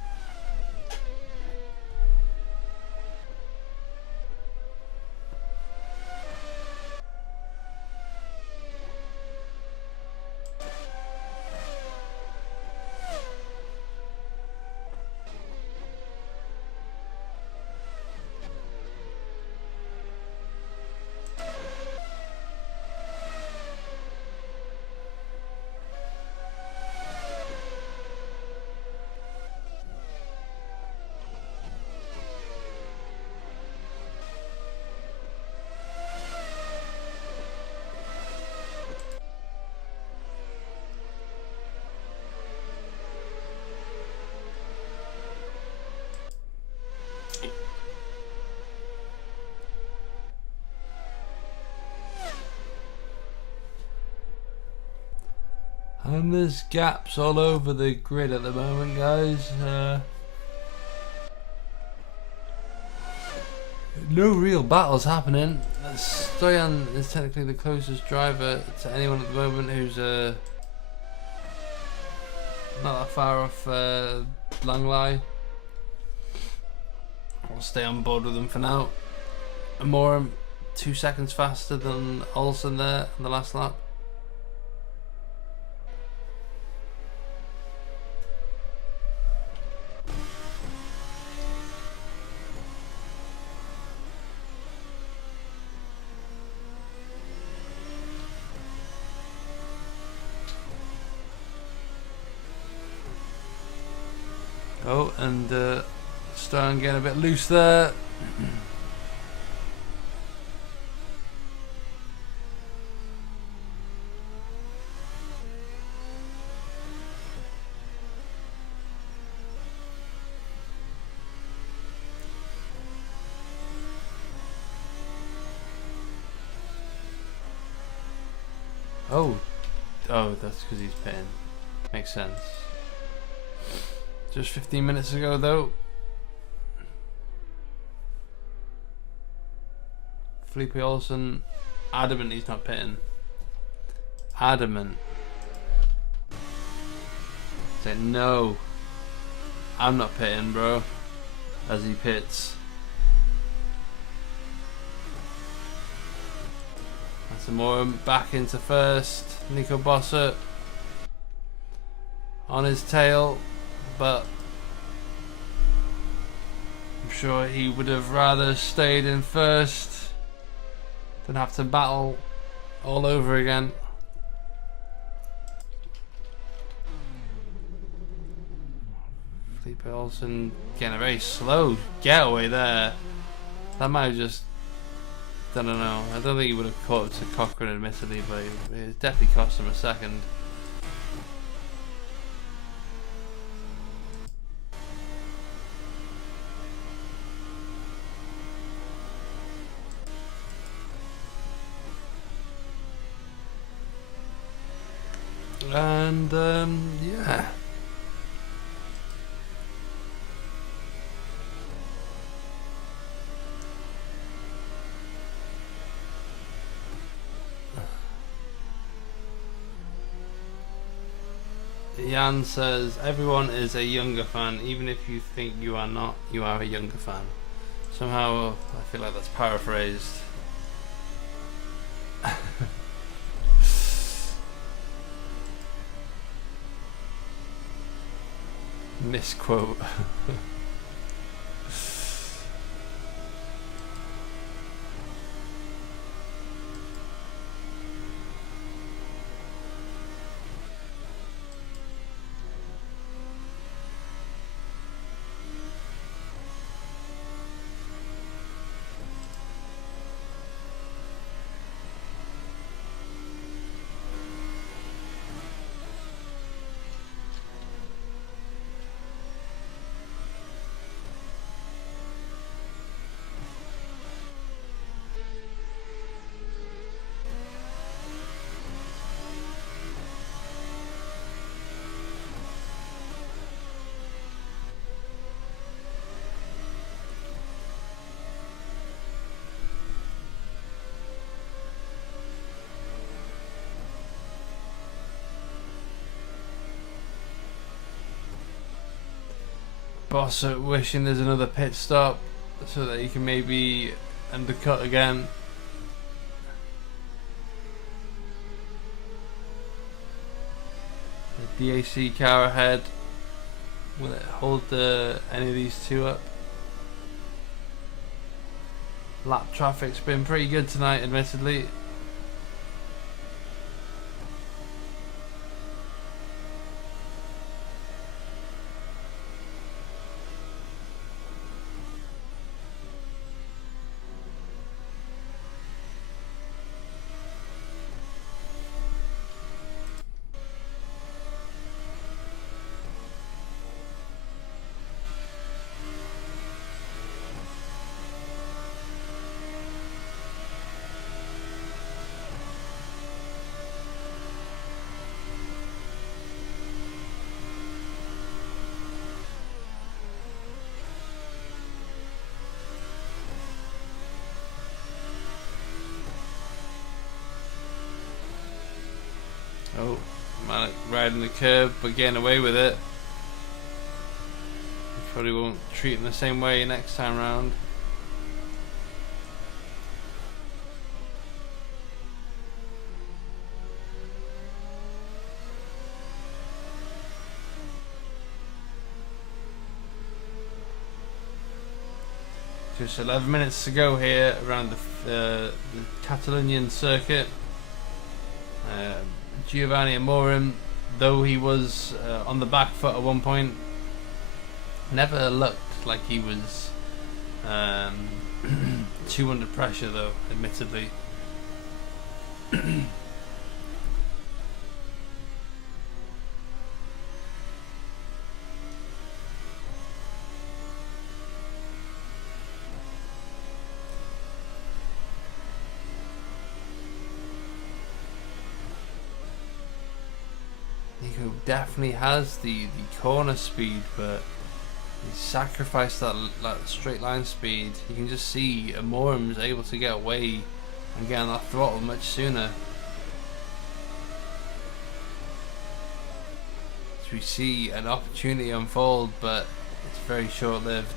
And there's gaps all over the grid at the moment, guys. No real battles happening. Stoyan is technically the closest driver to anyone at the moment who's not that far off Langley. I'll stay on board with them for now. And more 2 seconds faster than Olsen there in the last lap. Oh, and Stone getting a bit loose there. Oh, that's because he's pitting. Makes sense. Just 15 minutes ago, though, Felipe Olsen, adamant he's not pitting. Adamant. Say no, I'm not pitting, bro. As he pits. Morum back into first. Nico Bossert on his tail, but I'm sure he would have rather stayed in first than have to battle all over again. Felipe Olsen getting a very slow getaway there. That might have just, I don't know. I don't think he would have caught up to Cochrane, admittedly, but it definitely cost him a second. And yeah. Jan says, everyone is a younger fan, even if you think you are not, you are a younger fan. Somehow, I feel like that's paraphrased. Misquote. Bossert wishing there's another pit stop so that he can maybe undercut again. The DAC car ahead. Will it hold any of these two up? Lap traffic's been pretty good tonight, admittedly. Oh, Malik riding the curb but getting away with it. Probably won't treat him the same way next time round. Just 11 minutes to go here around the Catalonian circuit. Giovanni Amorim, though he was on the back foot at one point, never looked like he was too under pressure, though, admittedly. Nico definitely has the corner speed, but he sacrificed that straight line speed. You can just see Amorim was able to get away and get on that throttle much sooner. So we see an opportunity unfold, but it's very short-lived.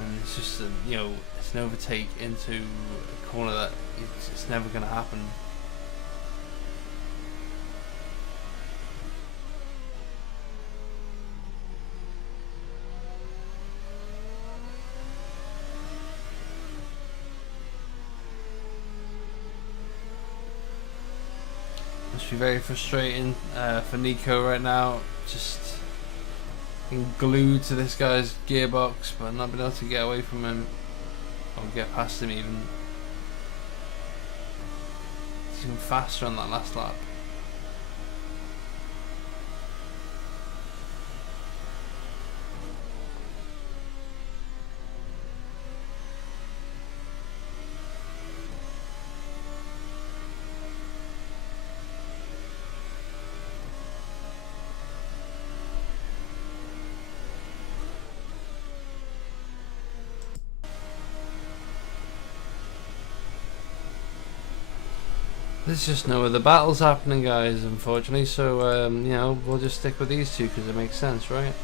And it's just it's an overtake into a corner that it's never going to happen. Must be very frustrating for Nico right now. Just being glued to this guy's gearbox, but not being able to get away from him or get past him even. He's even faster on that last lap. There's just no other battles happening, guys, unfortunately, so we'll just stick with these two because it makes sense, right?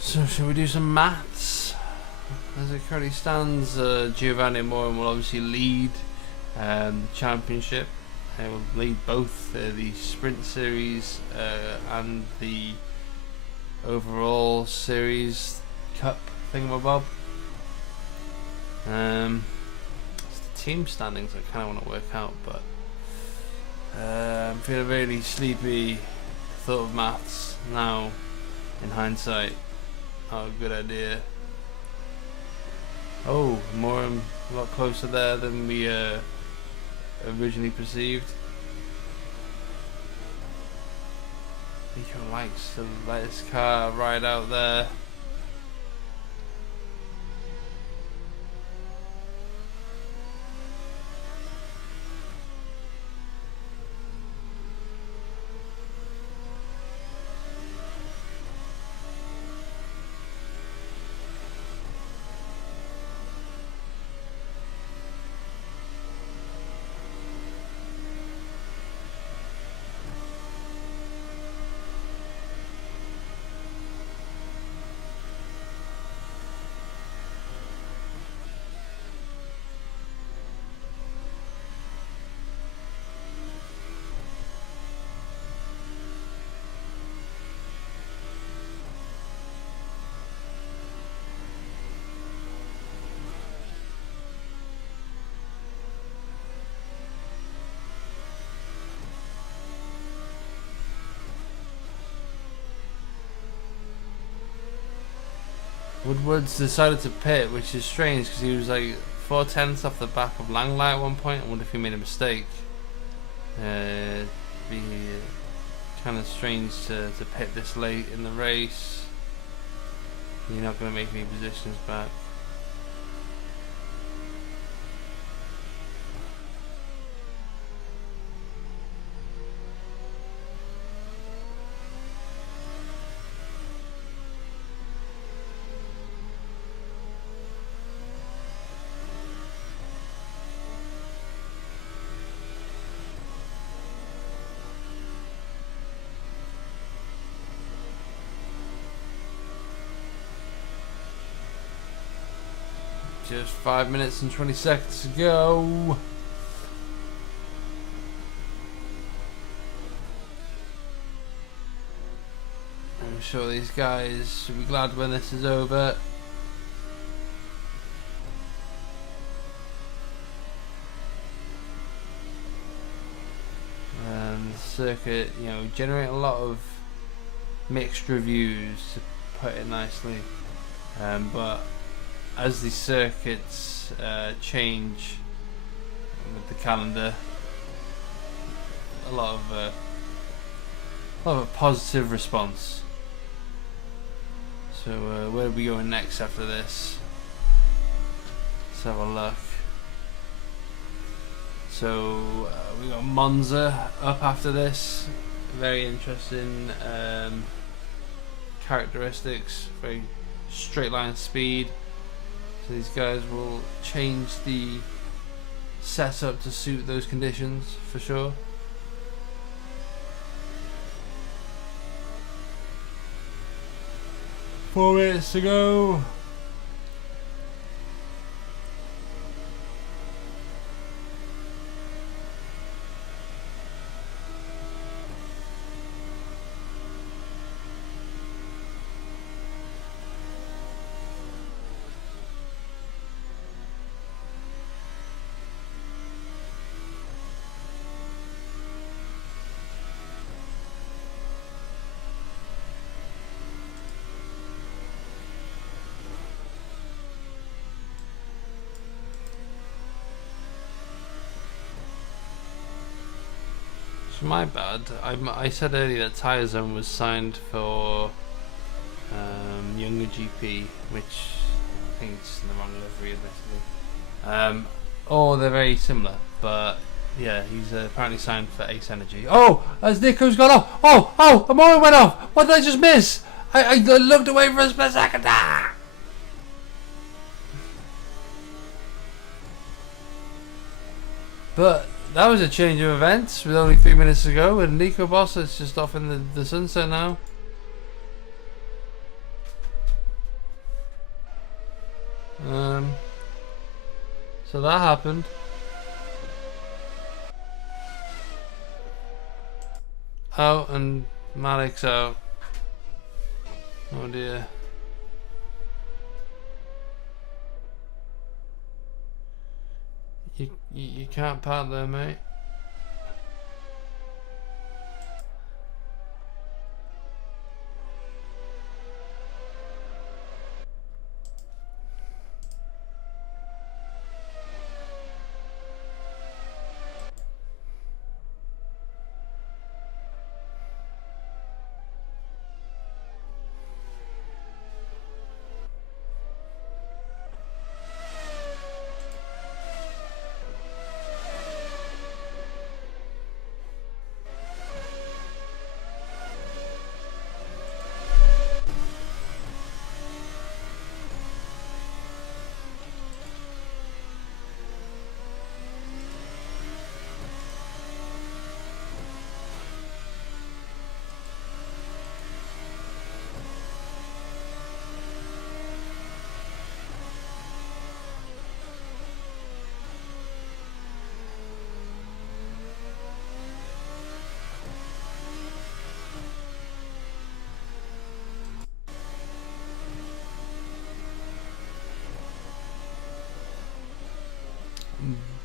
So shall we do some maths? As it currently stands, Giovanni Amorim will obviously lead the championship. He will lead both the sprint series and the overall series cup thingamabob. It's the team standings I kind of want to work out, but I'm feeling really sleepy. Thought of maths now in hindsight. Oh, good idea. Oh, Amorim a lot closer there than we originally perceived. Nico likes to let his car ride out there. Woodward's decided to pit, which is strange because he was like 4/10 off the back of Langley at one point. I wonder if he made a mistake. Be kind of strange to pit this late in the race. You're not going to make any positions back. Just 5 minutes and 20 seconds to go. I'm sure these guys should be glad when this is over. And the circuit, you know, generate a lot of mixed reviews, to put it nicely. But as the circuits change with the calendar, a lot of a positive response. So where are we going next after this? Let's have a look. So we got Monza up after this. Very interesting characteristics. Very straight line speed. So these guys will change the setup to suit those conditions for sure. Four minutes to go. My bad. I said earlier that Tyre was signed for Younger GP, which I think it's in the wrong livery, admittedly. Or they're very similar, but yeah, he's apparently signed for Ace Energy. Oh, as Nico's gone off. Oh, the motor went off. What did I just miss? I looked away for a split second. Ah! But that was a change of events with only 3 minutes to go, and Nico Boss is just off in the sunset now. So that happened. Oh, and Malik's out. Oh dear. You can't park there, mate.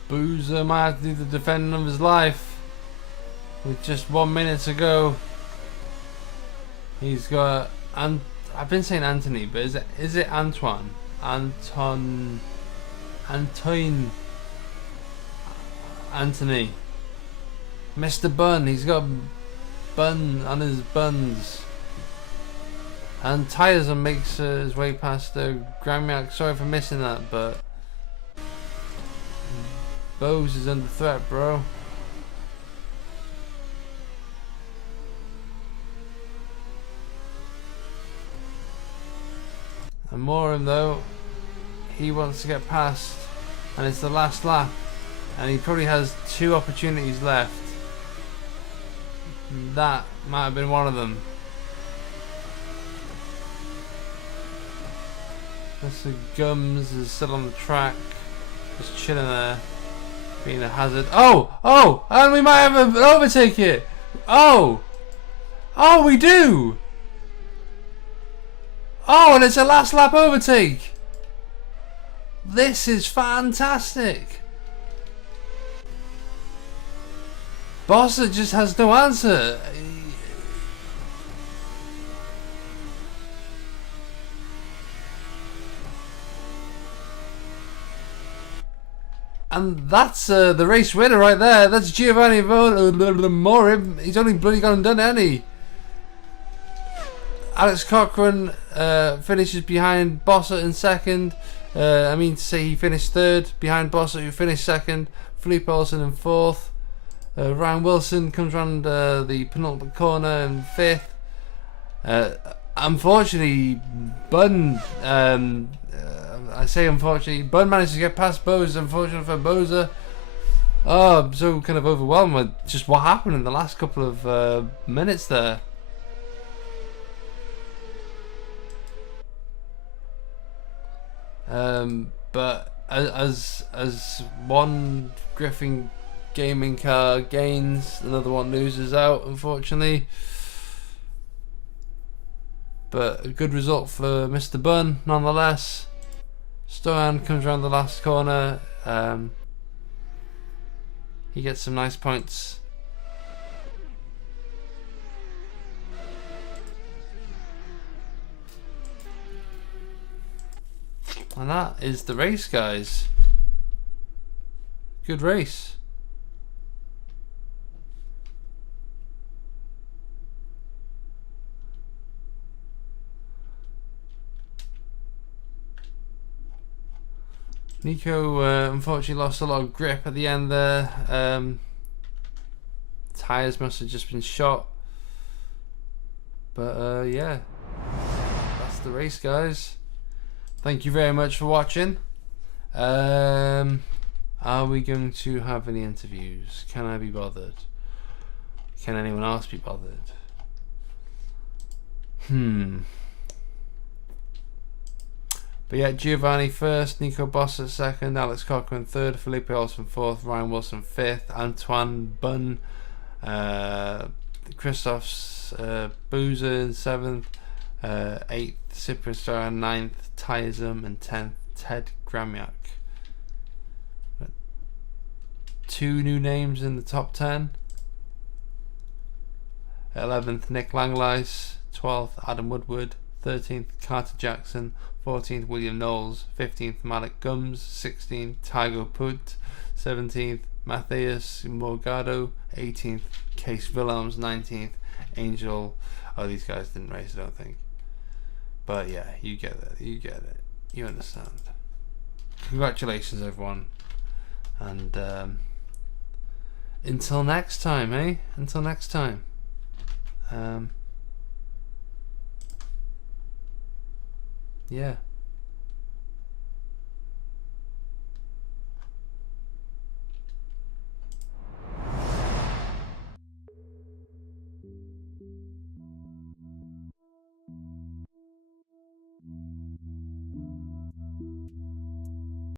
Boozer might have to do the defending of his life with just 1 minute to go. He's got I've been saying Anthony, but is it Antoine? Antoine. Anthony. Mr. Bun. He's got bun on his buns. And Tyson makes his way past Gramiak. Sorry for missing that, but Bose is under threat, bro. And Morin, though, he wants to get past, and it's the last lap, and he probably has 2 opportunities left. That might have been one of them. Mr. Gums is still on the track, just chilling there, being a hazard. Oh, and we might have an overtake here. Oh, we do. Oh, and it's a last lap overtake. This is fantastic. Bossa just has no answer. And that's the race winner right there. That's Giovanni Morin. He's only bloody gone and done it, hasn't he? Alex Cochran finishes behind Bossa in second. I mean to say he finished third behind Bossa, who finished second. Felipe Olsen in fourth. Ryan Wilson comes around the penultimate corner in fifth. Unfortunately, Bun, I say unfortunately, Bun managed to get past Bose. Unfortunately for Boza. Oh, I'm so kind of overwhelmed with just what happened in the last couple of minutes there. But as one Griffin gaming car gains, another one loses out, unfortunately. But a good result for Mr. Bun nonetheless. Stoyan comes around the last corner. He gets some nice points. And that is the race, guys. Good race. Nico unfortunately lost a lot of grip at the end there. Tyres must have just been shot. But yeah, that's the race, guys. Thank you very much for watching. Are we going to have any interviews? Can I be bothered? Can anyone else be bothered? But yeah, Giovanni first, Nico Bossa second, Alex Cochran third, Felipe Olsen fourth, Ryan Wilson fifth, Antoine Bun, Christoph's Boozer in seventh, 8th, Cyprian Star in 9th, Tyism, and 10th, Ted Gramiak. 2 new names in the top 10. 11th, Nick Langleis. 12th, Adam Woodward. 13th, Carter Jackson. 14th, William Knowles. 15th, Malik Gums. 16th, Tygo Put. 17th, Matthias Morgado. 18th, Case Willems. 19th, Angel. Oh, these guys didn't race, I don't think. But yeah, you get it. You get it. You understand. Congratulations, everyone. And until next time, eh? Until next time. Yeah.